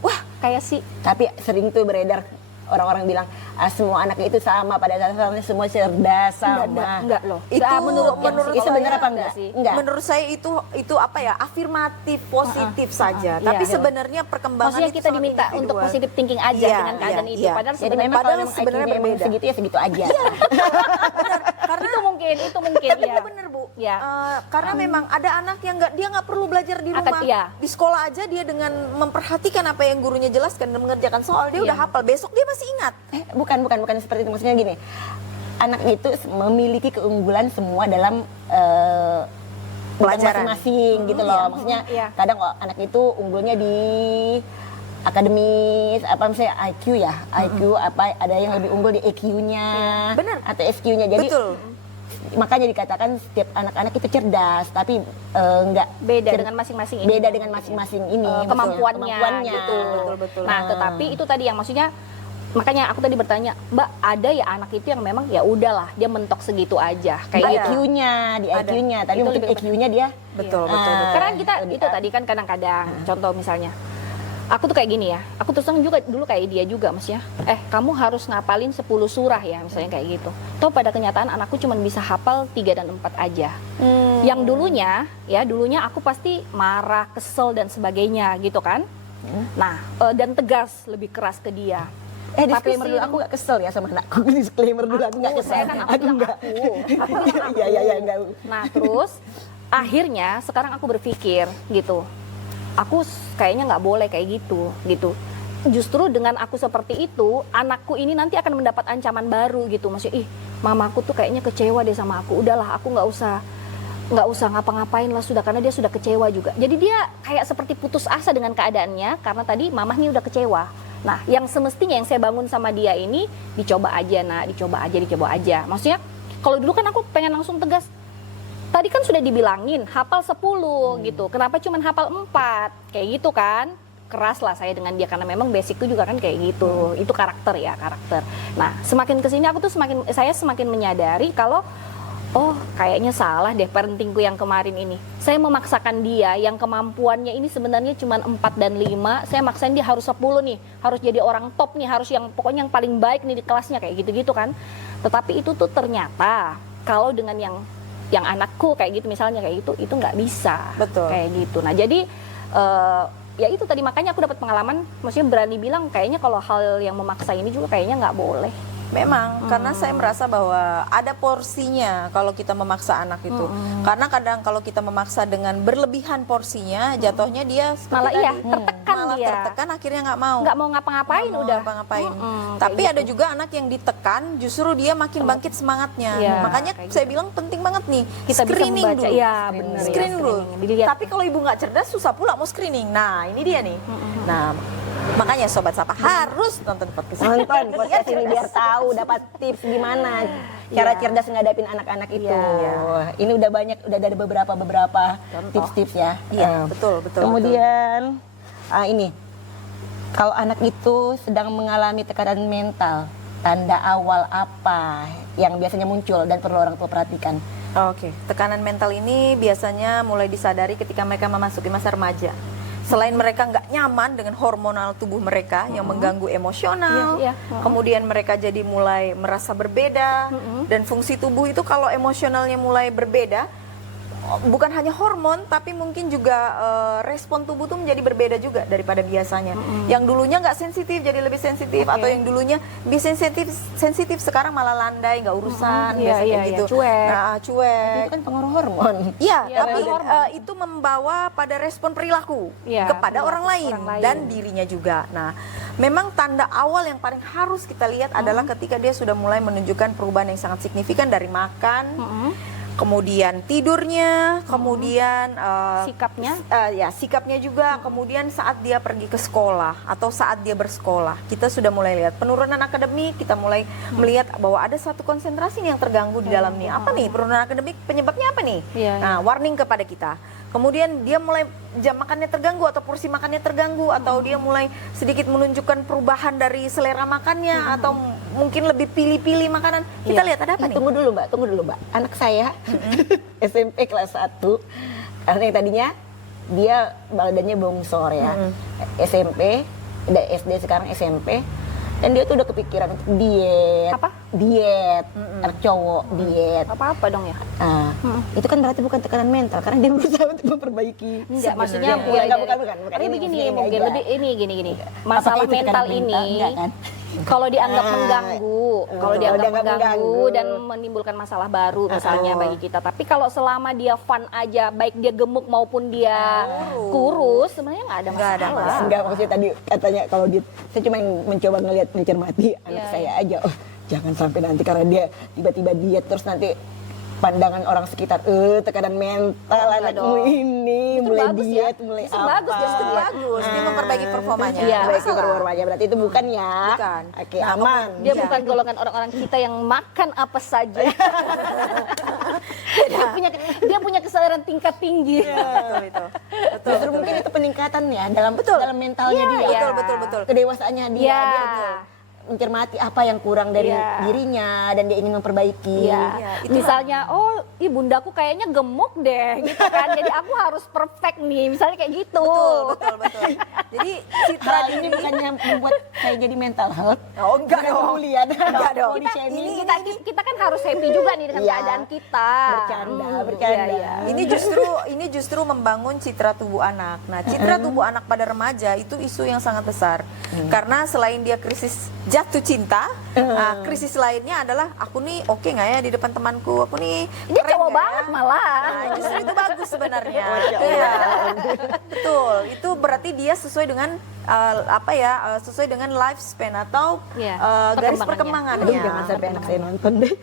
wah, Kayak si Tapi sering tuh beredar orang-orang bilang semua anak itu sama pada dasarnya semua cerdas sama. enggak loh. Itu menurut menurut itu saya benar apa enggak? sih? Enggak. menurut saya itu apa ya, afirmatif positif saja. Iya. Tapi sebenarnya perkembangan Maksudnya itu kita sangat diminta untuk individual. positive thinking aja Iya, dengan keadaan iya, itu. iya. Padahal Jadi sebenarnya memang kalau padahal memang sebenarnya IQ-nya memang berbeda. segitu ya segitu aja. Karena itu mungkin tapi ya. itu bener, Bu. Ya. Karena memang ada anak yang dia nggak perlu belajar di Akan- rumah. iya. Di sekolah aja dia dengan memperhatikan apa yang gurunya jelaskan dan mengerjakan soal, dia Iya. udah hafal. Besok dia masih ingat. Bukan seperti itu, maksudnya gini. Anak itu memiliki keunggulan semua dalam Pelajaran. masing-masing gitu loh. Maksudnya Iya. kadang anak itu unggulnya di akademis, apa misalnya IQ ya, IQ apa ada yang lebih unggul di EQ-nya, Benar. atau SQ-nya. Jadi Betul. makanya dikatakan setiap anak-anak itu cerdas, tapi enggak Beda dengan masing-masing ini. beda dengan masing-masing ini maksudnya, Kemampuannya, gitu. Betul. Nah, tetapi itu tadi yang maksudnya makanya aku tadi bertanya, Mbak, ada ya anak itu yang memang ya udahlah dia mentok segitu aja kayak Ada. gitu. IQ-nya, di Ada. IQ-nya, tapi Itu mungkin lebih EQ-nya dia Betul, Iya. betul. Karena kita lebih itu tadi kan kadang-kadang contoh misalnya aku tuh kayak gini ya, aku terus terang juga dulu kayak dia juga maksudnya, kamu harus ngapalin 10 surah ya misalnya kayak gitu. Toh pada kenyataan anakku cuma bisa hafal 3 dan 4 aja. Yang dulunya aku pasti marah, kesel dan sebagainya gitu kan. Nah, dan tegas, lebih keras ke dia. disclaimer dulu, aku gak kesel ya sama anakku. Disclaimer dulu, aku gak kesel. Saya kan aku bilang enggak. aku bilang Iya, enggak. Nah terus akhirnya sekarang aku berpikir gitu, aku kayaknya nggak boleh kayak gitu. Justru dengan aku seperti itu, anakku ini nanti akan mendapat ancaman baru gitu. Maksudnya, mamaku tuh kayaknya kecewa deh sama aku. Udahlah, aku nggak usah ngapa-ngapain lah sudah, karena dia sudah kecewa juga. Jadi dia kayak seperti putus asa dengan keadaannya karena tadi mamahnya udah kecewa. Nah, yang semestinya yang saya bangun sama dia ini dicoba aja, dicoba aja. Maksudnya, kalau dulu kan aku pengen langsung tegas. Tadi kan sudah dibilangin hafal 10 gitu. Kenapa cuman hafal 4? Kayak gitu kan? Keras lah saya dengan dia karena memang basic itu juga kan kayak gitu. Itu karakter. Nah, semakin kesini aku tuh saya semakin menyadari kalau kayaknya salah deh parentingku yang kemarin ini. Saya memaksakan dia yang kemampuannya ini sebenarnya cuma 4 dan 5. Saya maksain dia harus 10 nih. Harus jadi orang top nih, harus yang pokoknya yang paling baik nih di kelasnya kayak gitu-gitu kan. Tetapi itu tuh ternyata kalau dengan yang anakku kayak gitu misalnya kayak gitu, itu nggak bisa. Betul. Kayak gitu. Nah, jadi ya itu tadi makanya aku dapat pengalaman, maksudnya berani bilang kayaknya kalau hal yang memaksa ini juga kayaknya nggak boleh. Memang, karena saya merasa bahwa ada porsinya kalau kita memaksa anak itu. Karena kadang kalau kita memaksa dengan berlebihan porsinya, jatuhnya dia seperti Malah iya, tadi, tertekan malah dia. tertekan, akhirnya nggak mau. Nggak mau ngapa-ngapain Nggak mau udah. ngapa-ngapain. Kayak Tapi gitu. ada juga anak yang ditekan, justru dia makin bangkit semangatnya. Iya, Makanya kayak saya gitu. bilang penting banget nih, Kita bisa screening membaca. dulu. Iya, benar ya, Screening dulu. screening. Dilihat. Tapi kalau ibu nggak cerdas, susah pula mau screening. Nah, ini dia nih. Nah, makanya Sobat Sapa harus nonton podcast. Nonton podcast ini biar tahu, dapat tips gimana cara cerdas ngadapin anak-anak itu. Iya. Ini udah ada beberapa tips-tips ya. Iya, betul. Kemudian ini kalau anak itu sedang mengalami tekanan mental, tanda awal apa yang biasanya muncul dan perlu orang tua perhatikan? Oke, tekanan mental ini biasanya mulai disadari ketika mereka memasuki masa remaja. Selain mereka nggak nyaman dengan hormonal tubuh mereka yang mengganggu emosional, Iya, iya. kemudian mereka jadi mulai merasa berbeda, dan fungsi tubuh itu kalau emosionalnya mulai berbeda, bukan hanya hormon tapi mungkin juga respon tubuh tuh menjadi berbeda juga daripada biasanya. Yang dulunya nggak sensitif jadi lebih sensitif, atau yang dulunya bisa sensitif sekarang malah landai, nggak urusan, biasa kayak gitu. Cuek. Nah, cuek. Itu kan pengaruh hormon. Iya, Iya, tapi hormon. itu membawa pada respon perilaku Iya, kepada orang lain, dan dirinya juga. Nah, memang tanda awal yang paling harus kita lihat adalah ketika dia sudah mulai menunjukkan perubahan yang sangat signifikan dari makan, kemudian tidurnya, kemudian Sikapnya. sikapnya juga, kemudian saat dia pergi ke sekolah atau saat dia bersekolah, kita sudah mulai lihat penurunan akademik, kita mulai melihat bahwa ada satu konsentrasi nih yang terganggu di dalamnya. Apa nih penurunan akademik? Penyebabnya apa nih? Iya, Nah, warning kepada kita. Kemudian dia mulai jam makannya terganggu atau porsi makannya terganggu, atau dia mulai sedikit menunjukkan perubahan dari selera makannya, atau mungkin lebih pilih-pilih makanan. Kita lihat ada apa nih? Tunggu dulu Mbak. Anak saya SMP kelas 1, karena yang tadinya dia badannya bongsor ya. SMP, udah SD sekarang SMP, dan dia tuh udah kepikiran untuk diet. Apa? Diet, anak cowok diet. Apa-apa dong ya? Nah, itu kan berarti bukan tekanan mental, karena dia berusaha untuk memperbaiki. Enggak, maksudnya Sebenarnya. mulai Enggak, dari- bukan. Tapi Ini begini, maksudnya mungkin aja. lebih ini gini. Apakah Masalah itu mental tekanan ini, mental? Enggak kan? kalau dianggap mengganggu, kalau dianggap mengganggu mengganggu dan menimbulkan masalah baru misalnya bagi kita. Tapi kalau selama dia fun aja, baik dia gemuk maupun dia kurus, sebenarnya nggak ada Nggak ada masalah. masalah. Enggak, maksudnya tadi katanya kalau dia, saya cuma mencoba ngelihat, mencermati anak Iya, saya aja. Oh, jangan sampai nanti karena dia tiba-tiba diet terus nanti pandangan orang sekitar, tekanan mental enggak anakmu dong. ini, Itu mulai bagus ya. diet, mulai Itu apa. bagus, justru Bagus, dia memperbaiki performanya. Iya. Nggak Memperbaiki masalah. performanya, berarti itu bukan ya. Bukan. Oke, Nah, aman. Dia bukan golongan orang-orang kita yang makan apa saja. dia punya kesadaran tingkat tinggi. Betul itu. Justru mungkin itu peningkatan ya dalam mentalnya Iya, dia. iya. Betul. Kedewasaannya dia, Iya. dia mencermati apa yang kurang dari Iya. dirinya dan dia ingin memperbaiki. Iya, itulah. misalnya, oh, bundaku kayaknya gemuk deh, gitu kan. Jadi aku harus perfect nih, misalnya kayak gitu. Betul. Jadi citra Hal ini diri. bukannya membuat saya jadi mental health. Oh, enggak Bukan dong. pemulihan. Enggak dong. Body shaming. Kita kan harus happy juga nih dengan Iya. keadaan kita. Bercanda. Iya. Ini justru membangun citra tubuh anak. Nah, citra tubuh anak pada remaja itu isu yang sangat besar. Karena selain dia krisis jatuh cinta, krisis lainnya adalah aku nih oke nggak ya di depan temanku? Aku nih Dia keren cowok nggak ya? banget malah. Nah, justru itu bagus sebenarnya. Iya. Betul. Itu berarti dia sesuai dengan sesuai dengan lifespan atau Iya, garis perkembangannya. Aduh, perkembangannya. jangan sampai anak saya nonton deh.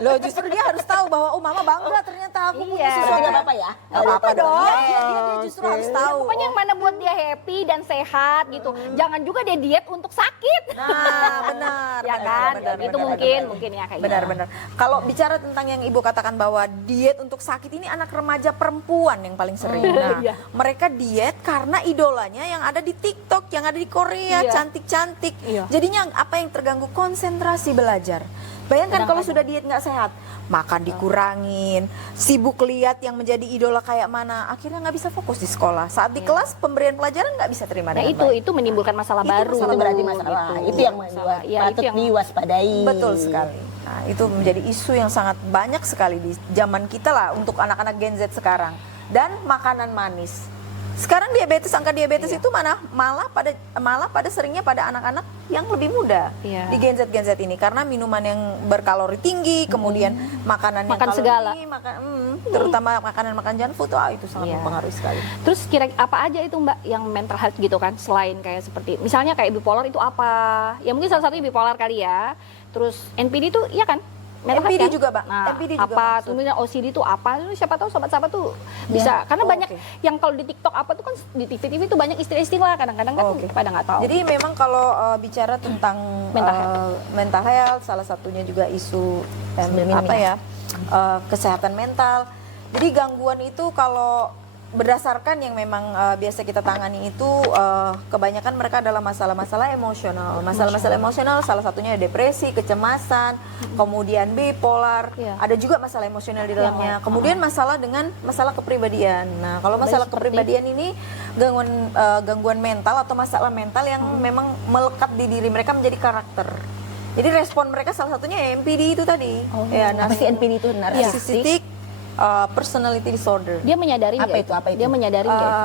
Loh, justru dia harus tahu bahwa oh mama bangga ternyata aku punya Iya. sesuatu. Nggak apa-apa ya? Nggak apa-apa dong. Iya, Dia justru harus tahu. Pokoknya yang mana buat dia happy dan sehat gitu. Jangan juga dia diet untuk sakit. Nah, benar. Ya kan? Itu mungkin ya kayak gitu. Benar. Kalau bicara tentang yang Ibu katakan bahwa diet untuk sakit, ini anak remaja perempuan yang paling sering. Nah, Iya. mereka diet karena idolanya yang ada di TikTok, yang ada di Korea, Iya. cantik-cantik. Iya. Jadinya apa yang terganggu? Konsentrasi belajar. Bayangkan kalau sudah diet nggak sehat, makan dikurangin, sibuk lihat yang menjadi idola kayak mana, akhirnya nggak bisa fokus di sekolah. Saat di kelas pemberian pelajaran nggak bisa terima Nah dengan itu baik. itu menimbulkan masalah Itu baru. masalah Itu berarti baru, masalah. gitu. Itu yang Masalah. Ya, patut itu yang diwaspadai. Betul sekali. Nah, itu menjadi isu yang sangat banyak sekali di zaman kita lah untuk anak-anak Gen Z sekarang. Dan makanan manis. Sekarang angka diabetes itu malah pada seringnya pada anak-anak yang lebih muda Iya. di Gen Z ini karena minuman yang berkalori tinggi, kemudian makanan yang Makan kalori segala. tinggi, terutama makanan junk food, itu sangat Iya. mempengaruhi sekali. Terus kira apa aja itu Mbak yang mental health gitu kan, selain kayak seperti misalnya kayak bipolar itu apa? Ya mungkin salah satunya bipolar kali ya. Terus NPD itu iya kan? Mental NPD health kan? juga, Mbak. Nah, NPD juga apa maksud. kemudian OCD itu apa? Siapa tahu sobat-sobat tuh bisa karena Oh, banyak oke. yang kalau di TikTok apa tuh kan di TV tuh banyak istilah-istilah kadang-kadang kan Oke. pada nggak tahu. Jadi memang kalau bicara tentang mental health, salah satunya juga isu Sambil minum kesehatan mental. Jadi gangguan itu kalau berdasarkan yang memang biasa kita tangani itu kebanyakan mereka adalah masalah-masalah emosional. Masalah-masalah emosional salah satunya depresi, kecemasan, kemudian bipolar. Iya. Ada juga masalah emosional di dalamnya. Kemudian masalah dengan masalah kepribadian. Nah, kalau masalah kepribadian ini gangguan mental atau masalah mental yang memang melekat di diri mereka menjadi karakter. Jadi respon mereka salah satunya ya MPD itu tadi. Ya, Apa sih NPD itu? narcissistic personality disorder. Dia menyadari Apa nggak itu? Apa itu? Dia menyadari nggak itu?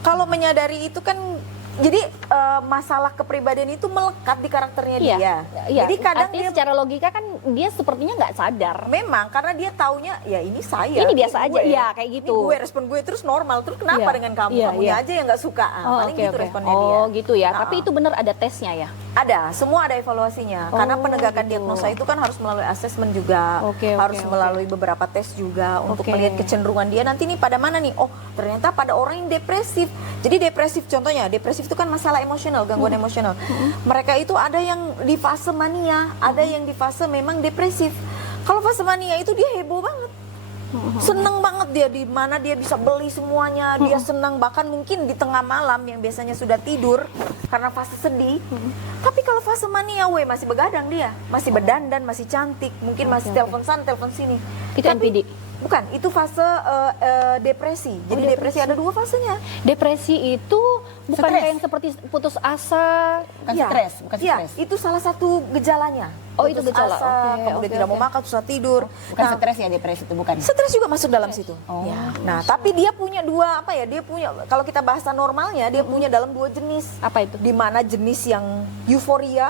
Kalau menyadari itu kan, jadi masalah kepribadian itu melekat di karakternya dia. Iya. Jadi kadang Artinya dia secara logika kan dia sepertinya nggak sadar. memang karena dia taunya ya ini saya. Ini biasa aja, gue. iya, kayak gitu. Ini gue respon gue terus normal. Terus kenapa Iya, dengan kamu? iya, Kamunya iya. aja yang nggak suka. Paling gitu responnya dia. Oh gitu ya. Nah, Tapi itu benar ada tesnya ya. Ada, semua ada evaluasinya. Karena penegakan gitu. diagnosa itu kan harus melalui asesmen juga, Oke, harus oke. melalui beberapa tes juga untuk Oke. melihat kecenderungan dia nanti nih pada mana nih. Oh, ternyata pada orang yang depresif. Jadi depresif contohnya, depresif itu kan masalah emosional, gangguan emosional. Mereka itu ada yang di fase mania, ada yang di fase memang depresif. Kalau fase mania itu dia heboh banget. Seneng banget dia, di mana dia bisa beli semuanya, dia senang bahkan mungkin di tengah malam yang biasanya sudah tidur karena fase sedih. Tapi kalau fase mania masih begadang dia, masih berdandan, masih cantik, mungkin masih telepon sana, telepon sini. Itu NPD. Bukan, itu fase depresi. Jadi depresi ada dua fasenya. Depresi itu bukan Stres. kayak yang seperti putus asa. Bukan Iya. stres, bukan Iya, stres. itu salah satu gejalanya. Oh, itu Putus gejala. asa, Oke, kemudian oke, tidak mau oke. makan, susah tidur. Bukan stres ya, depresi itu bukan. Stres juga masuk dalam situ. Oh. Ya. Nah, tapi dia punya dua apa ya? Dia punya, kalau kita bahasa normalnya dia punya dalam dua jenis. Apa itu? Di mana jenis yang euforia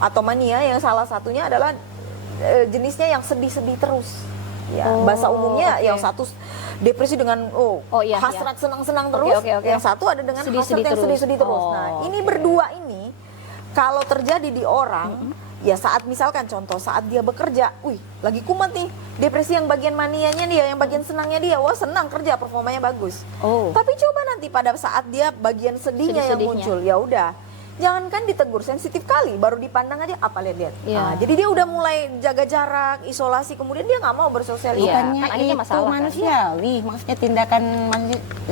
atau mania, yang salah satunya adalah jenisnya yang sedih-sedih terus. Ya, bahasa umumnya oke. yang satu depresi dengan Iya, hasrat senang-senang Oke, terus, oke, oke. yang satu ada dengan Sedih-sedih hasrat yang terus. sedih-sedih terus. Oh, Nah, ini berdua ini kalau terjadi di orang, ya saat misalkan contoh saat dia bekerja, lagi kumat nih, depresi yang bagian manianya dia, yang bagian senangnya dia, wah senang kerja, performanya bagus. Oh. Tapi coba nanti pada saat dia bagian sedihnya yang Sedih-sedihnya. muncul, ya udah. Jangankan ditegur, sensitif kali, baru dipandang aja apa lihat-lihat. Iya. Nah, jadi dia udah mulai jaga jarak, isolasi, kemudian dia nggak mau bersosialisasi. Iya. Bukannya kan akhirnya itu masalah, kan? manusiawi, maksudnya tindakan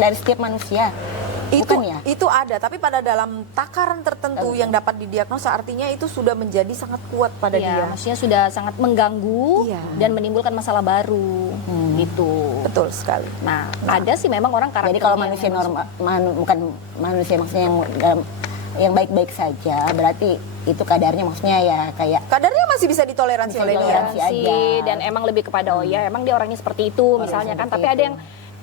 dari setiap manusia. Itu Bukan ya? itu ada, tapi pada dalam takaran tertentu yang dapat didiagnosa, artinya itu sudah menjadi sangat kuat pada Iya, dia. maksudnya sudah sangat mengganggu Iya. dan menimbulkan masalah baru gitu. Betul sekali. Nah, ada sih memang orang karakternya. Jadi kalau yang manusia memang normal, bukan manusia maksudnya yang baik-baik saja, berarti itu kadarnya maksudnya ya kayak Kadarnya masih bisa ditoleransi Bisa oleh dia. ditoleransi. toleransi aja. dan emang lebih kepada emang dia orangnya seperti itu misalnya kan, seperti tapi ada itu. yang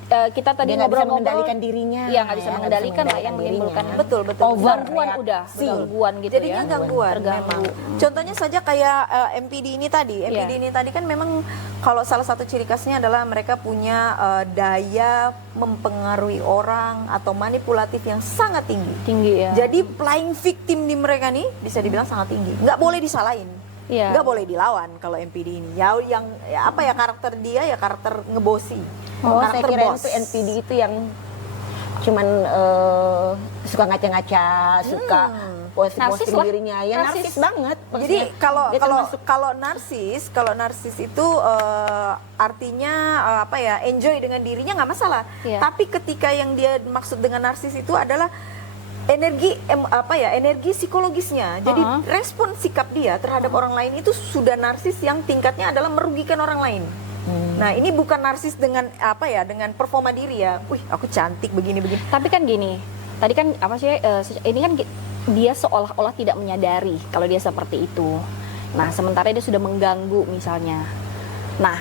kita tadi dia nggak bisa ngobrol-ngobrol mengendalikan dirinya. Iya, nggak bisa ya, mengendalikan lah yang dirinya. menimbulkan Betul. gangguan udah reaksi. gangguan gitu Jadinya ya. gangguan Terganggu. memang. Contohnya saja kayak MPD ini tadi. MPD Iya. ini tadi kan memang kalau salah satu ciri khasnya adalah mereka punya daya mempengaruhi orang atau manipulatif yang sangat tinggi. Tinggi ya. Jadi playing victim di mereka nih bisa dibilang sangat tinggi. Nggak boleh disalahin. Iya. Nggak boleh dilawan kalau MPD ini. Apa ya karakter dia ya karakter ngebosi. Oh, saya karakter kira bos. itu NPD itu yang cuman suka ngaca-ngaca, suka Narsis posting lah. dirinya, ya Narsis. narsis banget. Jadi Maksudnya, kalau dia kalau termasuk kalau narsis itu artinya apa ya enjoy dengan dirinya nggak masalah. Iya. Tapi ketika yang dia maksud dengan narsis itu adalah energi psikologisnya. Jadi respon sikap dia terhadap orang lain itu sudah narsis yang tingkatnya adalah merugikan orang lain. Nah, ini bukan narsis dengan dengan performa diri ya. Wih, aku cantik begini-begini. Tapi kan gini, tadi kan apa sih ini kan dia seolah-olah tidak menyadari kalau dia seperti itu. Nah, sementara dia sudah mengganggu misalnya. Nah,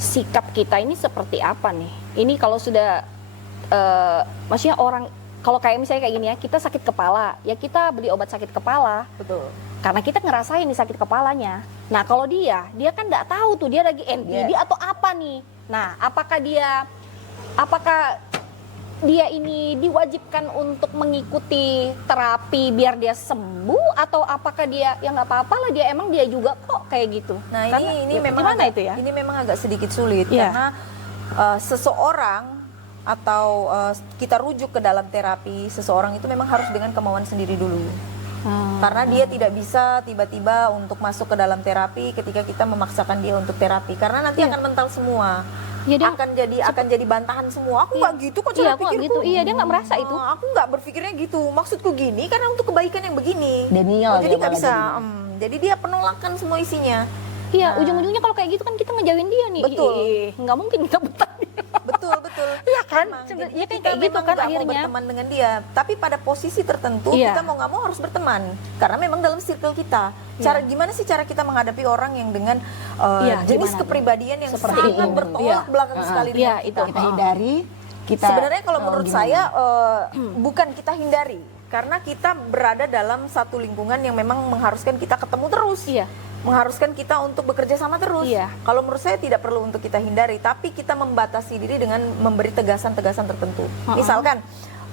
sikap kita ini seperti apa nih? Ini kalau sudah maksudnya orang kalau kayak misalnya kayak gini ya, kita sakit kepala, ya kita beli obat sakit kepala. Betul. Karena kita ngerasain nih sakit kepalanya. Nah, kalau dia kan nggak tahu tuh dia lagi NPD atau apa nih. Nah, apakah dia ini diwajibkan untuk mengikuti terapi biar dia sembuh, atau apakah dia ya nggak apa-apa lah, dia emang dia juga kok kayak gitu. Nah, ini memang gimana agak, itu ya? Ini memang agak sedikit sulit Iya. karena seseorang atau kita rujuk ke dalam terapi seseorang itu memang harus dengan kemauan sendiri dulu. Karena dia tidak bisa tiba-tiba untuk masuk ke dalam terapi ketika kita memaksakan dia untuk terapi, karena nanti akan mental semua. Iya, dia- akan jadi bantahan semua. Aku nggak gitu kok cara Iya, aku nggak pikirku. gitu. Iya, dia nggak merasa itu. Aku nggak berpikirnya gitu. Maksudku gini karena untuk kebaikan yang begini. Denial Jadi dia nggak malah bisa. jadinya. Jadi dia penolakan semua isinya. Iya, ujung-ujungnya kalau kayak gitu kan kita ngejauhin dia nih. Betul. Nggak mungkin kita betah. Betul. Iya kan? Memang. Sebenarnya Jadi kayak kita gitu memang kan nggak mau akhirnya. berteman dengan dia. Tapi pada posisi tertentu Iya. kita mau nggak mau harus berteman. Karena memang dalam circle kita. Gimana sih cara kita menghadapi orang yang dengan Iya, jenis gimana? kepribadian yang Seperti sangat ini. bertolak belakang sekali Iya, dengan itu. kita. Kita hindari, kita Sebenarnya kalau menurut gimana? saya bukan kita hindari, karena kita berada dalam satu lingkungan yang memang mengharuskan kita ketemu terus, Iya. mengharuskan kita untuk bekerja sama terus. Iya. Kalau menurut saya tidak perlu untuk kita hindari, tapi kita membatasi diri dengan memberi tegasan-tegasan tertentu. Misalkan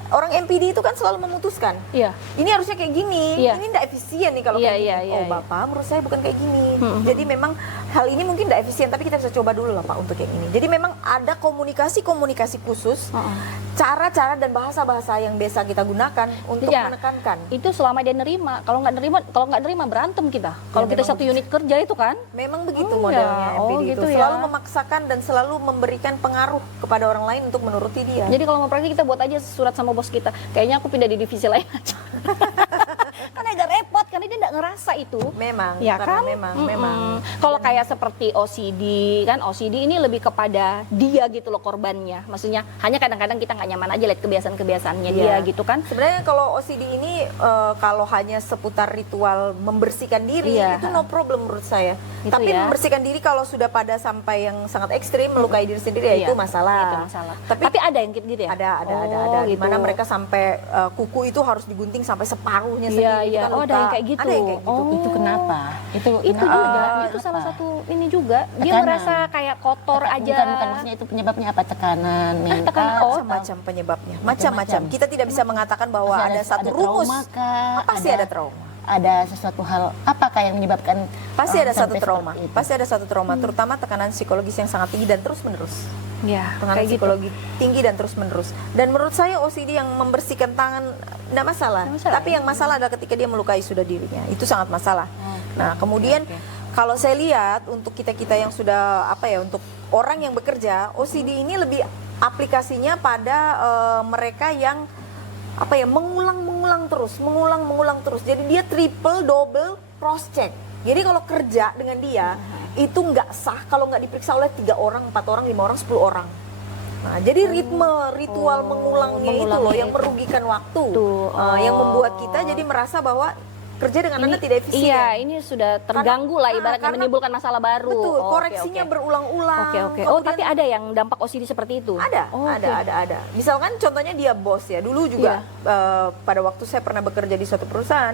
orang MPD itu kan selalu memutuskan. Iya. Ini harusnya kayak gini, Iya. ini tidak efisien nih kalau Iya, kayak gini. iya, Oh iya, iya. Bapak, menurut saya bukan kayak gini. Jadi memang hal ini mungkin tidak efisien, tapi kita bisa coba dulu lah Pak untuk kayak gini. Jadi memang ada komunikasi khusus, cara-cara dan bahasa-bahasa yang biasa kita gunakan untuk Iya. menekankan. Itu selama dia nerima. Kalau nggak nerima berantem kita. Kalau kita memang satu unit kerja itu kan. Memang begitu Oh, modelnya ya. Oh, MPD gitu itu. ya. Selalu memaksakan dan selalu memberikan pengaruh kepada orang lain untuk menuruti dia. Jadi kalau mau praktik kita buat aja surat sama bos kita. Kayaknya aku pindah di divisi lain aja. Kan agak repot karena dia nggak ngerasa itu. memang, Ya karena kan? memang. Kalau kayak seperti OCD kan, OCD ini lebih kepada dia gitu loh korbannya. Maksudnya hanya kadang-kadang kita nggak nyaman aja lihat kebiasaan-kebiasaannya dia Iya. gitu kan. Sebenarnya kalau OCD ini kalau hanya seputar ritual membersihkan diri Iya. itu no problem menurut saya. Gitu Tapi ya. membersihkan diri kalau sudah pada sampai yang sangat ekstrim melukai diri sendiri ya Iya, itu masalah. itu masalah. Tapi, Tapi ada yang gitu ya? ada Oh, di mana gitu. mereka sampai kuku itu harus digunting sampai separuhnya Iya, segini, itu iya. kan Oh, ada luka. yang kayak gitu. Ada yang kayak gitu. Oh. Itu kenapa? Itu Itu kenapa? juga, itu Kenapa? salah satu ini juga. Dia Tekanan. merasa kayak kotor aja. Bukan maksudnya itu penyebabnya apa? Tekanan mental. tekanan atau- Macam-macam penyebabnya, macam-macam. Macam-macam. Kita tidak bisa mengatakan bahwa Masih ada satu ada rumus. trauma kah? Pasti ada trauma. Ada sesuatu hal apakah yang menyebabkan Pasti ada satu sampai trauma. seperti itu? Pasti ada satu trauma, terutama tekanan psikologis yang sangat tinggi dan terus-menerus. Ya, Tekanan kayak gitu. psikologi tinggi dan terus-menerus. Dan menurut saya OCD yang membersihkan tangan tidak masalah. Nggak masalah. Tapi yang masalah adalah ketika dia melukai sudah dirinya. Itu sangat masalah. Nah, kemudian kalau saya lihat untuk kita-kita yang sudah untuk orang yang bekerja, OCD ini lebih aplikasinya pada mereka yang mengulang mengulang terus. Jadi dia triple, double, cross check. Jadi kalau kerja dengan dia itu nggak sah kalau nggak diperiksa oleh 3 orang, 4 orang, 5 orang, 10 orang. Nah, jadi ritual mengulangnya itu loh yang merugikan waktu, Tuh, yang membuat kita jadi merasa bahwa kerja dengan Anda tidak efisien. Iya, ini sudah terganggu lah ibaratnya karena- menimbulkan masalah baru. Betul, Oh, oke, koreksinya oke. berulang-ulang. Oke, oke. Oh, Kemudian- tapi ada yang dampak OCD seperti itu? ada, Oh, ada. Misalkan contohnya dia bos ya. Dulu juga pada waktu saya pernah bekerja di suatu perusahaan.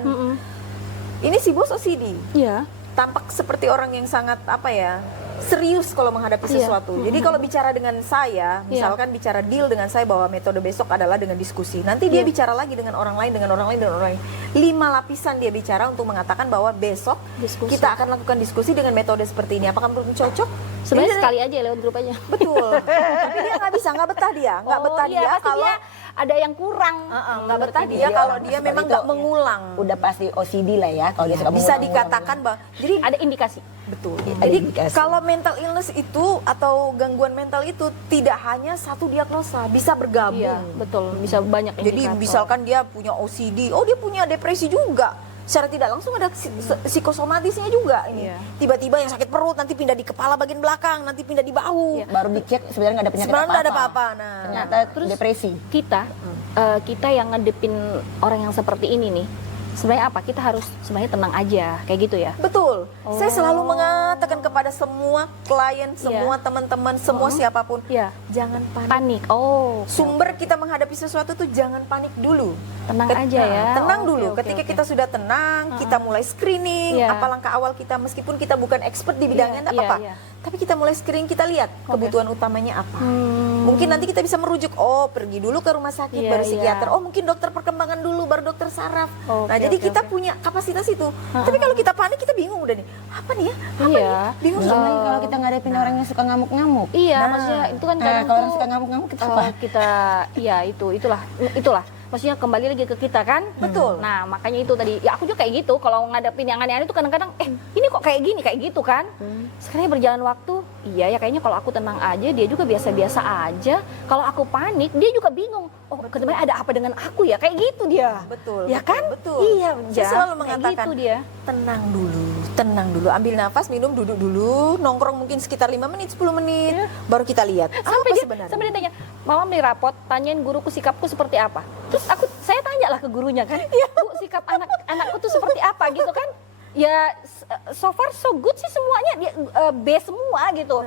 Ini si bos OCD. Iya. Tampak seperti orang yang sangat serius kalau menghadapi Iya. sesuatu. Jadi kalau bicara dengan saya, misalkan bicara deal dengan saya bahwa metode besok adalah dengan diskusi. Nanti dia bicara lagi dengan orang lain, dengan orang lain, dengan orang lain. 5 lapisan dia bicara untuk mengatakan bahwa besok Diskusi. kita akan lakukan diskusi dengan metode seperti ini. Apakah menurut cocok? Sebenarnya Jadi- sekali aja lewat grup aja. Betul. Tapi dia nggak betah dia, nggak betah iya, dia pasti kalau dia ada yang kurang. nggak betah Jadi dia kalau orang dia seperti memang itu nggak mengulang. Udah pasti OCD lah ya kalau dia suka Bisa mengulang-ulang. dikatakan bahwa jadi Ada indikasi. betul. Ada Jadi indikasi. kalau mental illness itu atau gangguan mental itu tidak hanya satu diagnosa, bisa bergabung. Iya, betul. Bisa banyak Jadi indikator. misalkan dia punya OCD, oh dia punya depresi juga. Secara tidak langsung ada psikosomatisnya juga ini. Iya. Tiba-tiba yang sakit perut nanti pindah di kepala bagian belakang, nanti pindah di bahu. Iya. Baru dicek sebenarnya nggak ada penyakit Sebenarnya nggak ada apa-apa. apa-apa. Nah, Ternyata terus depresi. kita yang ngedepin orang yang seperti ini nih, sebenarnya apa? Kita harus sebenarnya tenang aja, kayak gitu ya. betul. Saya Oh. selalu mengatakan kepada semua klien, semua teman-teman, semua siapapun, Iya. jangan panik. Panik. Oh, Sumber kita menghadapi sesuatu tuh jangan panik dulu. tenang aja ya. Tenang Oke, dulu. oke, Ketika oke. kita sudah tenang, kita mulai screening. Iya. Apa langkah awal kita? Meskipun kita bukan expert di bidangnya, Iya, enggak iya, apa-apa. iya. Tapi kita mulai screening, kita lihat kebutuhan utamanya apa. Mungkin nanti kita bisa merujuk, pergi dulu ke rumah sakit, Iya, baru iya. psikiater. Mungkin dokter perkembangan dulu, baru dokter saraf. Oke, Nah, jadi oke, kita oke. punya kapasitas itu. Tapi kalau kita panik, kita bingung udah nih. Apa nih ya? Apa Iya. nih? Bingung Belum semua. lagi kalau kita ngadepin orang yang suka ngamuk-ngamuk. Iya, Nah. maksudnya itu kan Nah, kadang kalau orang tuh, suka ngamuk-ngamuk kita apa? kita ya itulah. Maksudnya kembali lagi ke kita kan. Betul. Nah, makanya itu tadi. Ya aku juga kayak gitu. Kalau ngadepin yang aneh-aneh itu kadang-kadang ini kok kayak gini, kayak gitu kan. Sekarang berjalan waktu, iya ya kayaknya kalau aku tenang aja dia juga biasa-biasa aja. Kalau aku panik dia juga bingung. Oh sebenarnya ada apa dengan aku ya? Kayak gitu dia. Betul. Ya kan? Betul. Iya, Saya selalu kayak mengatakan gitu dia. tenang dulu, ambil nafas, minum, duduk dulu, nongkrong mungkin sekitar 5 menit, 10 menit, baru kita lihat Sampai apa dia, sebenarnya. sampai dia tanya, Mama beli rapot, tanyain guruku sikapku seperti apa. Terus saya tanyalah ke gurunya kan, Bu sikap anakku tuh seperti apa gitu kan. Ya so far so good sih semuanya dia B semua gitu.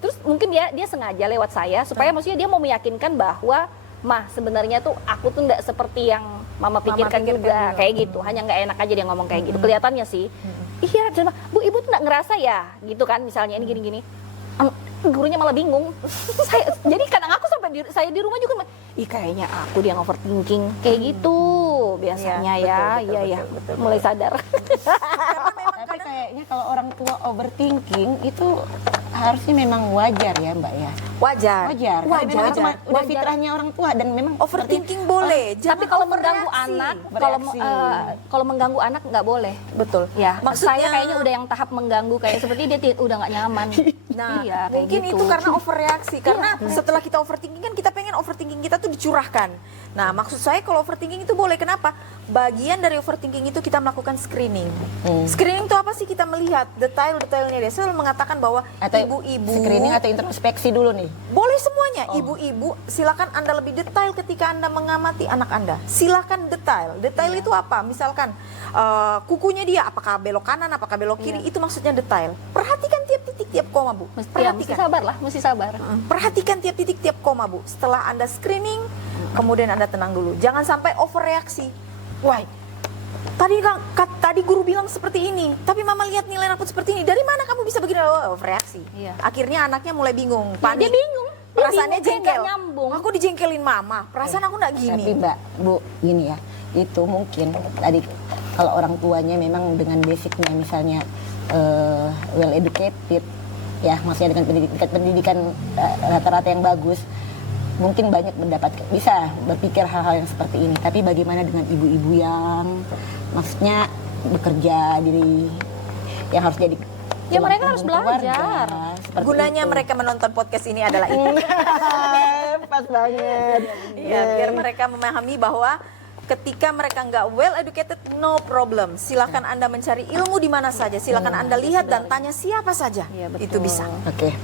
Terus mungkin dia sengaja lewat saya supaya maksudnya dia mau meyakinkan bahwa Mah sebenarnya tuh aku tuh nggak seperti yang Mama pikirkan juga kayak gitu. Hanya nggak enak aja dia ngomong kayak gitu. Kelihatannya sih. Iya, dan Bu ibu tuh nggak ngerasa ya gitu kan misalnya ini gini-gini. Gurunya malah bingung. Jadi kadang aku sampai saya di rumah juga, ih kayaknya aku dia overthinking kayak gitu biasanya betul, mulai sadar. Tapi kayaknya kalau orang tua overthinking itu harusnya memang wajar ya Mbak ya. Wajar. Wajar. Karena memang itu udah fitrahnya orang tua dan memang Overthinking boleh, Tapi kalau mengganggu anak, kalau mengganggu anak nggak boleh. betul. Ya, Maksudnya- saya kayaknya udah yang tahap mengganggu kayak seperti dia udah nggak nyaman. Nah, iya, kayak mungkin gitu. itu karena overreaksi. Karena setelah kita overthinking kan kita pengen overthinking kita tuh dicurahkan. Nah, maksud saya kalau overthinking itu boleh. Kenapa? Bagian dari overthinking itu kita melakukan screening. Screening itu apa sih? Kita melihat detail-detailnya dia. Saya selalu mengatakan bahwa atau ibu-ibu screening atau introspeksi dulu nih. boleh semuanya. Ibu-ibu silakan Anda lebih detail ketika Anda mengamati anak Anda. Silakan detail. Detail itu apa? Misalkan kukunya dia apakah belok kanan, apakah belok kiri, itu maksudnya detail. Perhatikan tiap titik, tiap koma, Bu. Mesti sabar lah, mesti sabar. Perhatikan tiap titik, tiap koma, Bu. Setelah Anda screening, kemudian Anda tenang dulu. Jangan sampai overreaksi. Wah, tadi guru bilang seperti ini, tapi Mama lihat nilai rapot seperti ini. Dari mana kamu bisa begini? Oh, overreaksi. Iya. Akhirnya anaknya mulai bingung, Ya, panik. dia bingung. Perasaannya Dia bingung, kayak jengkel. nggak nyambung. Aku dijengkelin Mama. Perasaan aku nggak gini. Tapi Mbak, Bu, gini ya. Itu mungkin tadi kalau orang tuanya memang dengan basicnya misalnya well educated ya, maksudnya dengan pendidikan rata-rata yang bagus, mungkin banyak bisa berpikir hal-hal yang seperti ini. Tapi bagaimana dengan ibu-ibu yang maksudnya bekerja yang harus jadi Ya, mereka tulang harus punggung keluarga, belajar. seperti Gunanya itu. mereka menonton podcast ini adalah itu. Pas banget. Iya, biar mereka memahami bahwa ketika mereka nggak well educated, no problem. Silakan Anda mencari ilmu di mana saja. Silakan Anda lihat dan tanya siapa saja. Iya, betul. Itu bisa. Oke.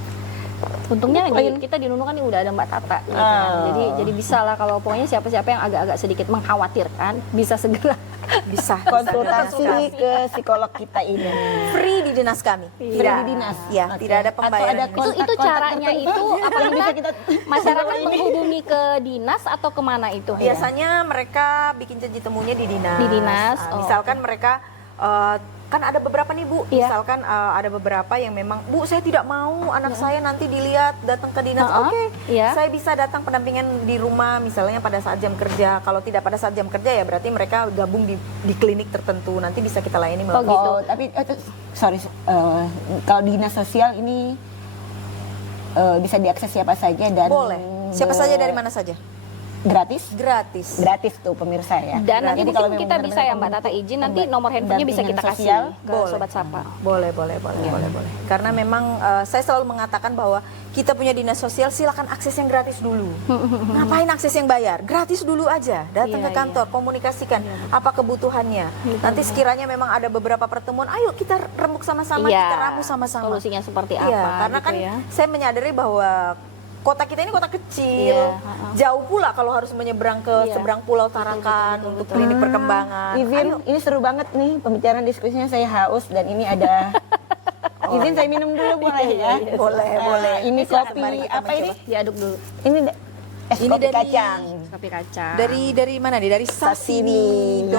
Untungnya kita di Nunukan ini udah ada Mbak Tata gitu kan. Jadi bisa lah kalau pokoknya siapa-siapa yang agak-agak sedikit mengkhawatirkan bisa segera Bisa. Konsultasi ke psikolog kita ini. Free di dinas kami. Free di dinas. Ya, Oke. tidak ada Atau pembayaran. ada itu kontak-kontak caranya tertentu itu apa yang bisa kita masyarakat menghubungi ke dinas atau kemana itu? Biasanya mereka bikin janji temunya di dinas. Di dinas, Nah, oh, misalkan mereka kan ada beberapa nih Bu, Iya. misalkan ada beberapa yang memang Bu saya tidak mau anak saya nanti dilihat datang ke dinas. Oke, Iya. saya bisa datang pendampingan di rumah misalnya pada saat jam kerja. Kalau tidak pada saat jam kerja ya berarti mereka gabung di klinik tertentu. Nanti bisa kita layani melalui gitu. Tapi sorry, kalau di dinas sosial ini bisa diakses siapa saja dan Boleh. Siapa saja dari mana saja? gratis. Gratis Tuh pemirsa ya. Dan nanti Jadi kalau mungkin kita memang bisa ya Mbak benar-benar Tata izin nanti nomor handphonenya bisa kita pendampingan kasih sosial, ke boleh. Sobat Sapa. Boleh. Karena memang saya selalu mengatakan bahwa kita punya dinas sosial, silakan akses yang gratis dulu. Ngapain akses yang bayar? Gratis dulu aja. Datang Iya, ke kantor, komunikasikan apa kebutuhannya. Nanti sekiranya memang ada beberapa pertemuan, ayo kita remuk sama-sama, Iya, kita ramu sama-sama. solusinya seperti Iya, apa karena gitu kan ya. saya menyadari bahwa kota kita ini kota kecil, Iya, jauh pula kalau harus menyeberang ke Iya. seberang Pulau Tarakan untuk klinik perkembangan. Izin, ini seru banget nih pembicaraan diskusinya, saya haus dan ini ada izin saya minum dulu boleh ya? Boleh. Ini Silakan, kopi mari kita apa ini? Diaduk dulu. Ini es Ini kopi dari- kacang. Kopi kacang. Dari mana nih? Dari sasini.id.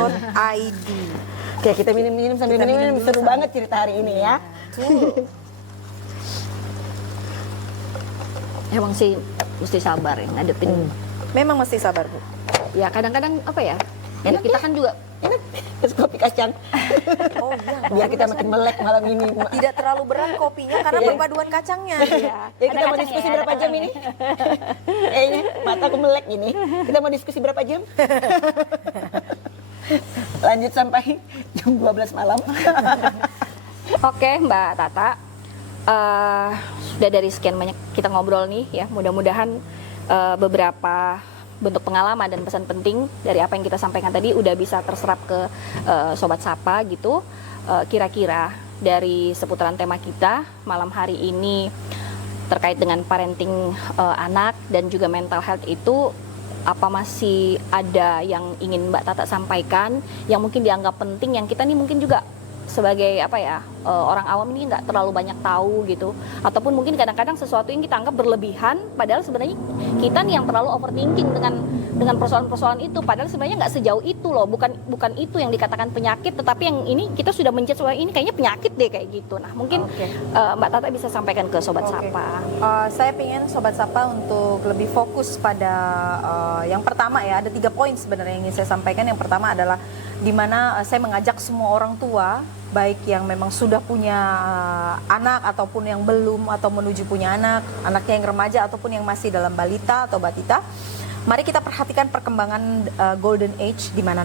Oke, kita minum sambil Kita minum minum. dulu Seru sambil- banget cerita hari ini ya. Emang sih mesti sabar ya ngadepin. Memang mesti sabar, Bu. Ya kadang-kadang apa ya? Enak Kita kan juga Enak es kopi kacang. Oh iya. Biar kita makin melek malam ini. Tidak terlalu berat kopinya karena perpaduan kacangnya. Ya kita Ada mau kacang diskusi ya, berapa ada jam ini? Kayaknya mataku melek ini. Kita mau diskusi berapa jam? Lanjut sampai jam 12 malam. Oke Mbak Tata. Sudah dari sekian banyak kita ngobrol nih ya, mudah-mudahan beberapa bentuk pengalaman dan pesan penting dari apa yang kita sampaikan tadi udah bisa terserap ke Sobat Sapa gitu. Kira-kira dari seputaran tema kita malam hari ini terkait dengan parenting anak dan juga mental health itu, apa masih ada yang ingin Mbak Tata sampaikan yang mungkin dianggap penting, yang kita nih mungkin juga sebagai apa ya, orang awam ini nggak terlalu banyak tahu gitu, ataupun mungkin kadang-kadang sesuatu yang kita anggap berlebihan padahal sebenarnya kita nih yang terlalu overthinking dengan persoalan-persoalan itu, padahal sebenarnya nggak sejauh itu loh, bukan itu yang dikatakan penyakit, tetapi yang ini kita sudah menjudge bahwa ini kayaknya penyakit deh kayak gitu. Nah mungkin Mbak Tata bisa sampaikan ke Sobat Sapa. Saya ingin Sobat Sapa untuk lebih fokus pada yang pertama ya, ada 3 poin sebenarnya yang ingin saya sampaikan. Yang pertama adalah di mana saya mengajak semua orang tua, baik yang memang sudah punya anak ataupun yang belum atau menuju punya anak, anaknya yang remaja ataupun yang masih dalam balita atau batita. Mari kita perhatikan perkembangan golden age, di mana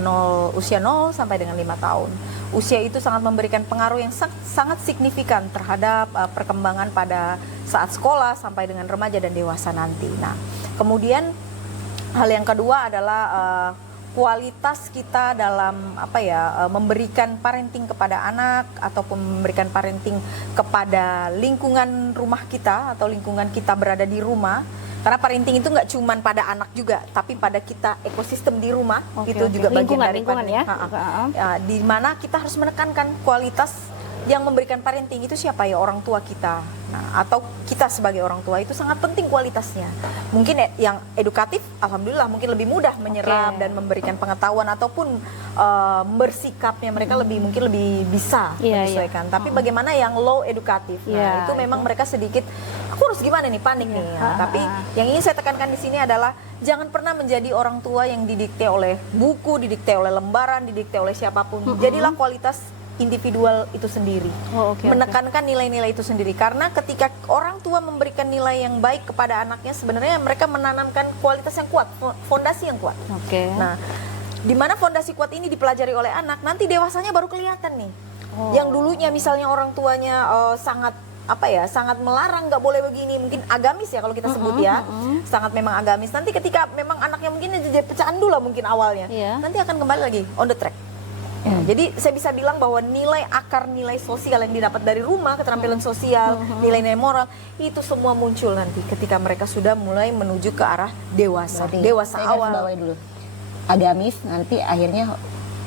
usia 0 sampai dengan 5 tahun. Usia itu sangat memberikan pengaruh yang sangat signifikan terhadap perkembangan pada saat sekolah sampai dengan remaja dan dewasa nanti. Nah, kemudian hal yang kedua adalah kualitas kita dalam memberikan parenting kepada anak ataupun memberikan parenting kepada lingkungan rumah kita atau lingkungan kita berada di rumah. Karena parenting itu nggak cuma pada anak juga, tapi pada kita ekosistem di rumah itu juga bagian dari lingkungan ya. Di mana kita harus menekankan kualitas yang memberikan parenting itu siapa ya, orang tua kita. Nah, atau kita sebagai orang tua itu sangat penting kualitasnya. Mungkin yang edukatif, alhamdulillah mungkin lebih mudah menyerap dan memberikan pengetahuan ataupun bersikapnya mereka mungkin lebih bisa menyesuaikan. Tapi bagaimana yang low edukatif? Nah, itu memang mereka sedikit, aku harus gimana nih, panik nih. Nah, tapi yang ingin saya tekankan di sini adalah jangan pernah menjadi orang tua yang didikte oleh buku, didikte oleh lembaran, didikte oleh siapapun. Jadilah kualitas individual itu sendiri, menekankan nilai-nilai itu sendiri, karena ketika orang tua memberikan nilai yang baik kepada anaknya, sebenarnya mereka menanamkan kualitas yang kuat, fondasi yang kuat. Nah, di mana fondasi kuat ini dipelajari oleh anak, nanti dewasanya baru kelihatan nih. Yang dulunya misalnya orang tuanya sangat sangat melarang, nggak boleh begini, mungkin agamis ya kalau kita sebut ya, sangat memang agamis. Nanti ketika memang anaknya mungkin jadi pecandu lah mungkin awalnya, nanti akan kembali lagi on the track. Jadi saya bisa bilang bahwa nilai sosial yang didapat dari rumah, keterampilan sosial, nilai-nilai moral, itu semua muncul nanti ketika mereka sudah mulai menuju ke arah dewasa. Dewasa awal. Dulu. Agamis nanti akhirnya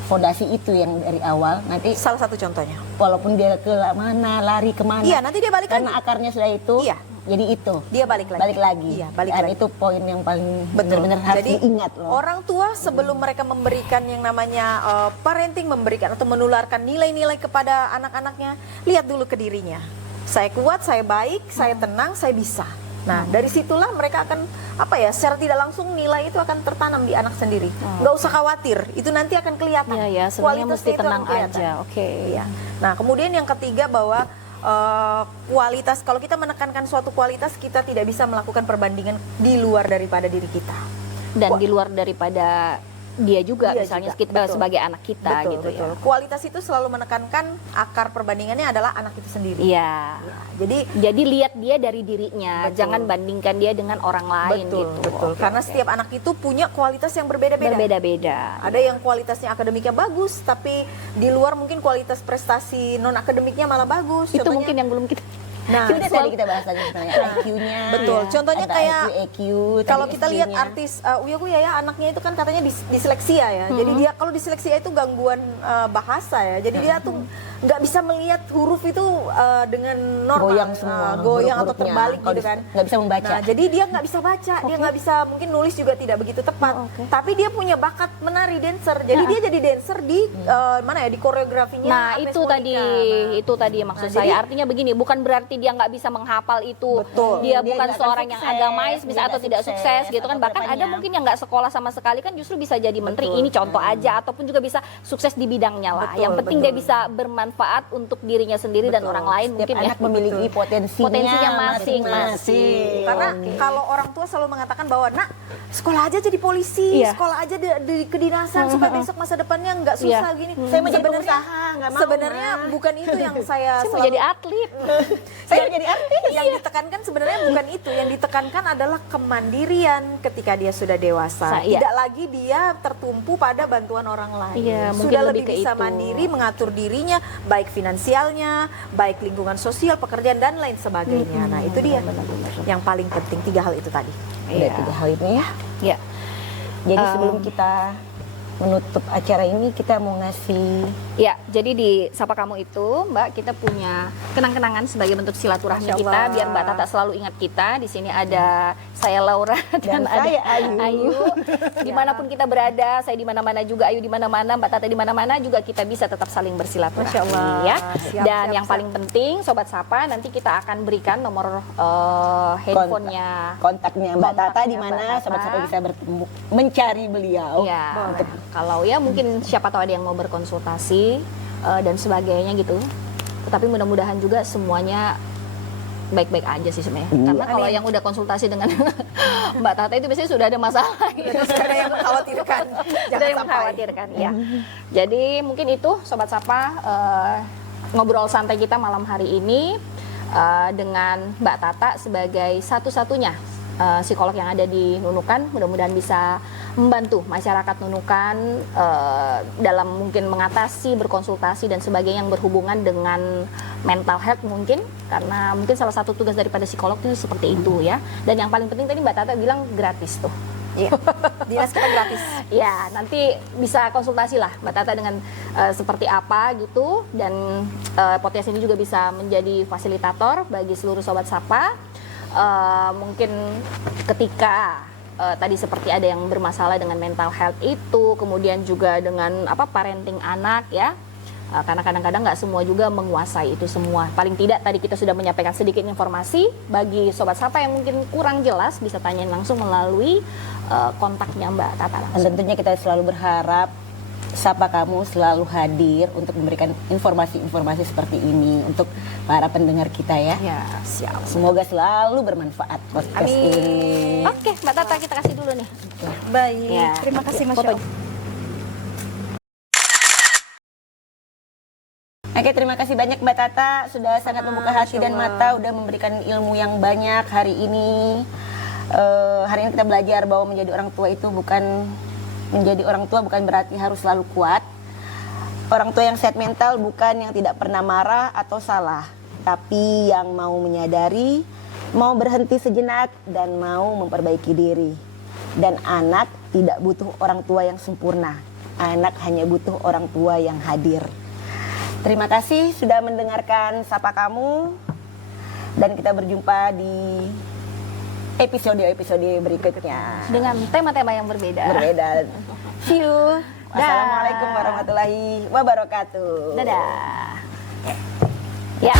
fondasi itu yang dari awal nanti. Salah satu contohnya. Walaupun dia ke mana, lari kemana. Iya, nanti dia balik karena lagi. akarnya sudah itu. Iya. Jadi itu. Dia balik lagi. Iya, balik lagi. Itu poin yang paling benar-benar harus diingat loh. Orang tua sebelum mereka memberikan yang namanya parenting, memberikan atau menularkan nilai-nilai kepada anak-anaknya, lihat dulu ke dirinya. Saya kuat, saya baik, saya tenang, saya bisa. Nah, dari situlah mereka akan secara tidak langsung nilai itu akan tertanam di anak sendiri. Nggak usah khawatir, itu nanti akan kelihatan. Iya, sebenarnya mesti tenang aja. Iya. Nah, kemudian yang ketiga bahwa kualitas, kalau kita menekankan suatu kualitas, kita tidak bisa melakukan perbandingan di luar daripada diri kita dan di luar daripada dia juga, misalnya kita sebagai anak kita gitu. Ya. Kualitas itu selalu menekankan akar perbandingannya adalah anak itu sendiri. Iya. Jadi lihat dia dari dirinya, jangan bandingkan dia dengan orang lain gitu. Betul. Karena setiap anak itu punya kualitas yang berbeda-beda. Ada yang kualitasnya akademiknya bagus, tapi di luar mungkin kualitas prestasi non akademiknya malah bagus. Itu contohnya, mungkin yang belum kita. Nah, itu tadi kita bahas lagi sebenarnya IQ-nya. Betul. Contohnya kayak IQ, kalau kita lihat artis Uya ya, anaknya itu kan katanya disleksia ya. Jadi dia kalau disleksia itu gangguan bahasa ya. Jadi dia tuh nggak bisa melihat huruf itu dengan normal, goyang atau terbalik gitu kan. Nggak bisa membaca. Nah, jadi dia nggak bisa baca, dia nggak bisa, mungkin nulis juga tidak begitu tepat. Tapi dia punya bakat menari, dancer. Jadi dia jadi dancer di di koreografinya. Nah, itu tadi maksud saya. Artinya begini, bukan berarti dia nggak bisa menghafal itu. Betul. Dia bukan seorang yang agamais bisa atau tidak sukses gitu kan. Bahkan ada mungkin yang nggak sekolah sama sekali kan justru bisa jadi menteri. Ini contoh aja, ataupun juga bisa sukses di bidangnya lah. Yang penting dia bisa bermanfaat bermanfaat untuk dirinya sendiri dan orang lain Setiap mungkin ya. anak memiliki potensinya masing-masing. Karena kalau orang tua selalu mengatakan bahwa nak sekolah aja jadi polisi, Iya. sekolah aja di kedinasan supaya besok masa depannya nggak susah Iya. gini. Saya mau jadi Sebenarnya- pengusaha, nggak mau, Sebenarnya Ma. bukan itu yang saya Saya mau selalu jadi atlet. Saya jadi artis. yang ditekankan sebenarnya bukan itu, yang ditekankan adalah kemandirian ketika dia sudah dewasa. Iya. Tidak lagi dia tertumpu pada bantuan orang lain. Iya, mungkin Sudah lebih lebih ke bisa itu. mandiri, mengatur dirinya, baik finansialnya, baik lingkungan sosial, pekerjaan dan lain sebagainya. Nah, itu dia yang paling penting, 3 hal itu tadi. Udah 3 hal ini ya. Ya. Jadi sebelum kita menutup acara ini, kita mau ngasih Ya, jadi di Sapa Kamu itu, Mbak, kita punya kenang-kenangan sebagai bentuk silaturahmi Masya kita, Allah. biar Mbak Tata selalu ingat kita. Di sini ada saya Laura dan, ada saya Ayu. Dimanapun kita berada, saya di mana-mana juga, Ayu di mana-mana, Mbak Tata di mana-mana juga kita bisa tetap saling bersilaturahmi. Masya Allah. Ya. Siap, Dan siap, yang siap. paling penting, Sobat Sapa, nanti kita akan berikan nomor handphonenya. kontaknya Mbak Tata Kontaknya di mana Mbak Tata. sobat-sobat bisa bertemu mencari beliau. Ya, kalau ya mungkin siapa tahu ada yang mau berkonsultasi dan sebagainya gitu. Tetapi mudah-mudahan juga semuanya baik-baik aja sih sebenarnya. Karena kalau yang udah konsultasi dengan Mbak Tata itu biasanya sudah ada masalah. Gitu. Terus ada yang mengkhawatirkan. Ada Jangan yang sampai. mengkhawatirkan, ya. Jadi mungkin itu Sobat Sapa ngobrol santai kita malam hari ini dengan Mbak Tata sebagai satu-satunya psikolog yang ada di Nunukan. Mudah-mudahan bisa membantu masyarakat Nunukan dalam mungkin mengatasi, berkonsultasi dan sebagainya yang berhubungan dengan mental health mungkin, karena mungkin salah satu tugas daripada psikolog itu seperti itu ya. Dan yang paling penting tadi Mbak Tata bilang gratis tuh. Iya. Dinas kita gratis. Ya, nanti bisa konsultasi lah Mbak Tata dengan seperti apa gitu, dan podcast ini juga bisa menjadi fasilitator bagi seluruh Sobat Sapa. Mungkin ketika tadi seperti ada yang bermasalah dengan mental health itu, kemudian juga dengan parenting anak ya. Karena kadang-kadang nggak semua juga menguasai itu semua. Paling tidak tadi kita sudah menyampaikan sedikit informasi bagi Sobat Sapa yang mungkin kurang jelas, bisa tanyain langsung melalui kontaknya Mbak Tata Dan langsung. tentunya kita selalu berharap Sapa Kamu selalu hadir untuk memberikan informasi-informasi seperti ini untuk para pendengar kita ya. Ya, siap. Semoga selalu bermanfaat podcast ini. Oke, Mbak Tata kita kasih dulu nih. Baik. Ya. Terima kasih Mas Foto. Oke, terima kasih banyak Mbak Tata sudah sangat membuka hati dan mata, udah memberikan ilmu yang banyak hari ini. Hari ini kita belajar bahwa menjadi orang tua itu bukan berarti harus selalu kuat. Orang tua yang sehat mental bukan yang tidak pernah marah atau salah, tapi yang mau menyadari, mau berhenti sejenak dan mau memperbaiki diri. Dan anak tidak butuh orang tua yang sempurna. Anak hanya butuh orang tua yang hadir. Terima kasih sudah mendengarkan Sapa Kamu, dan kita berjumpa di episode-episode berikutnya. Dengan tema-tema yang berbeda. See you. Wassalamualaikum warahmatullahi wabarakatuh. Dadah. Ya,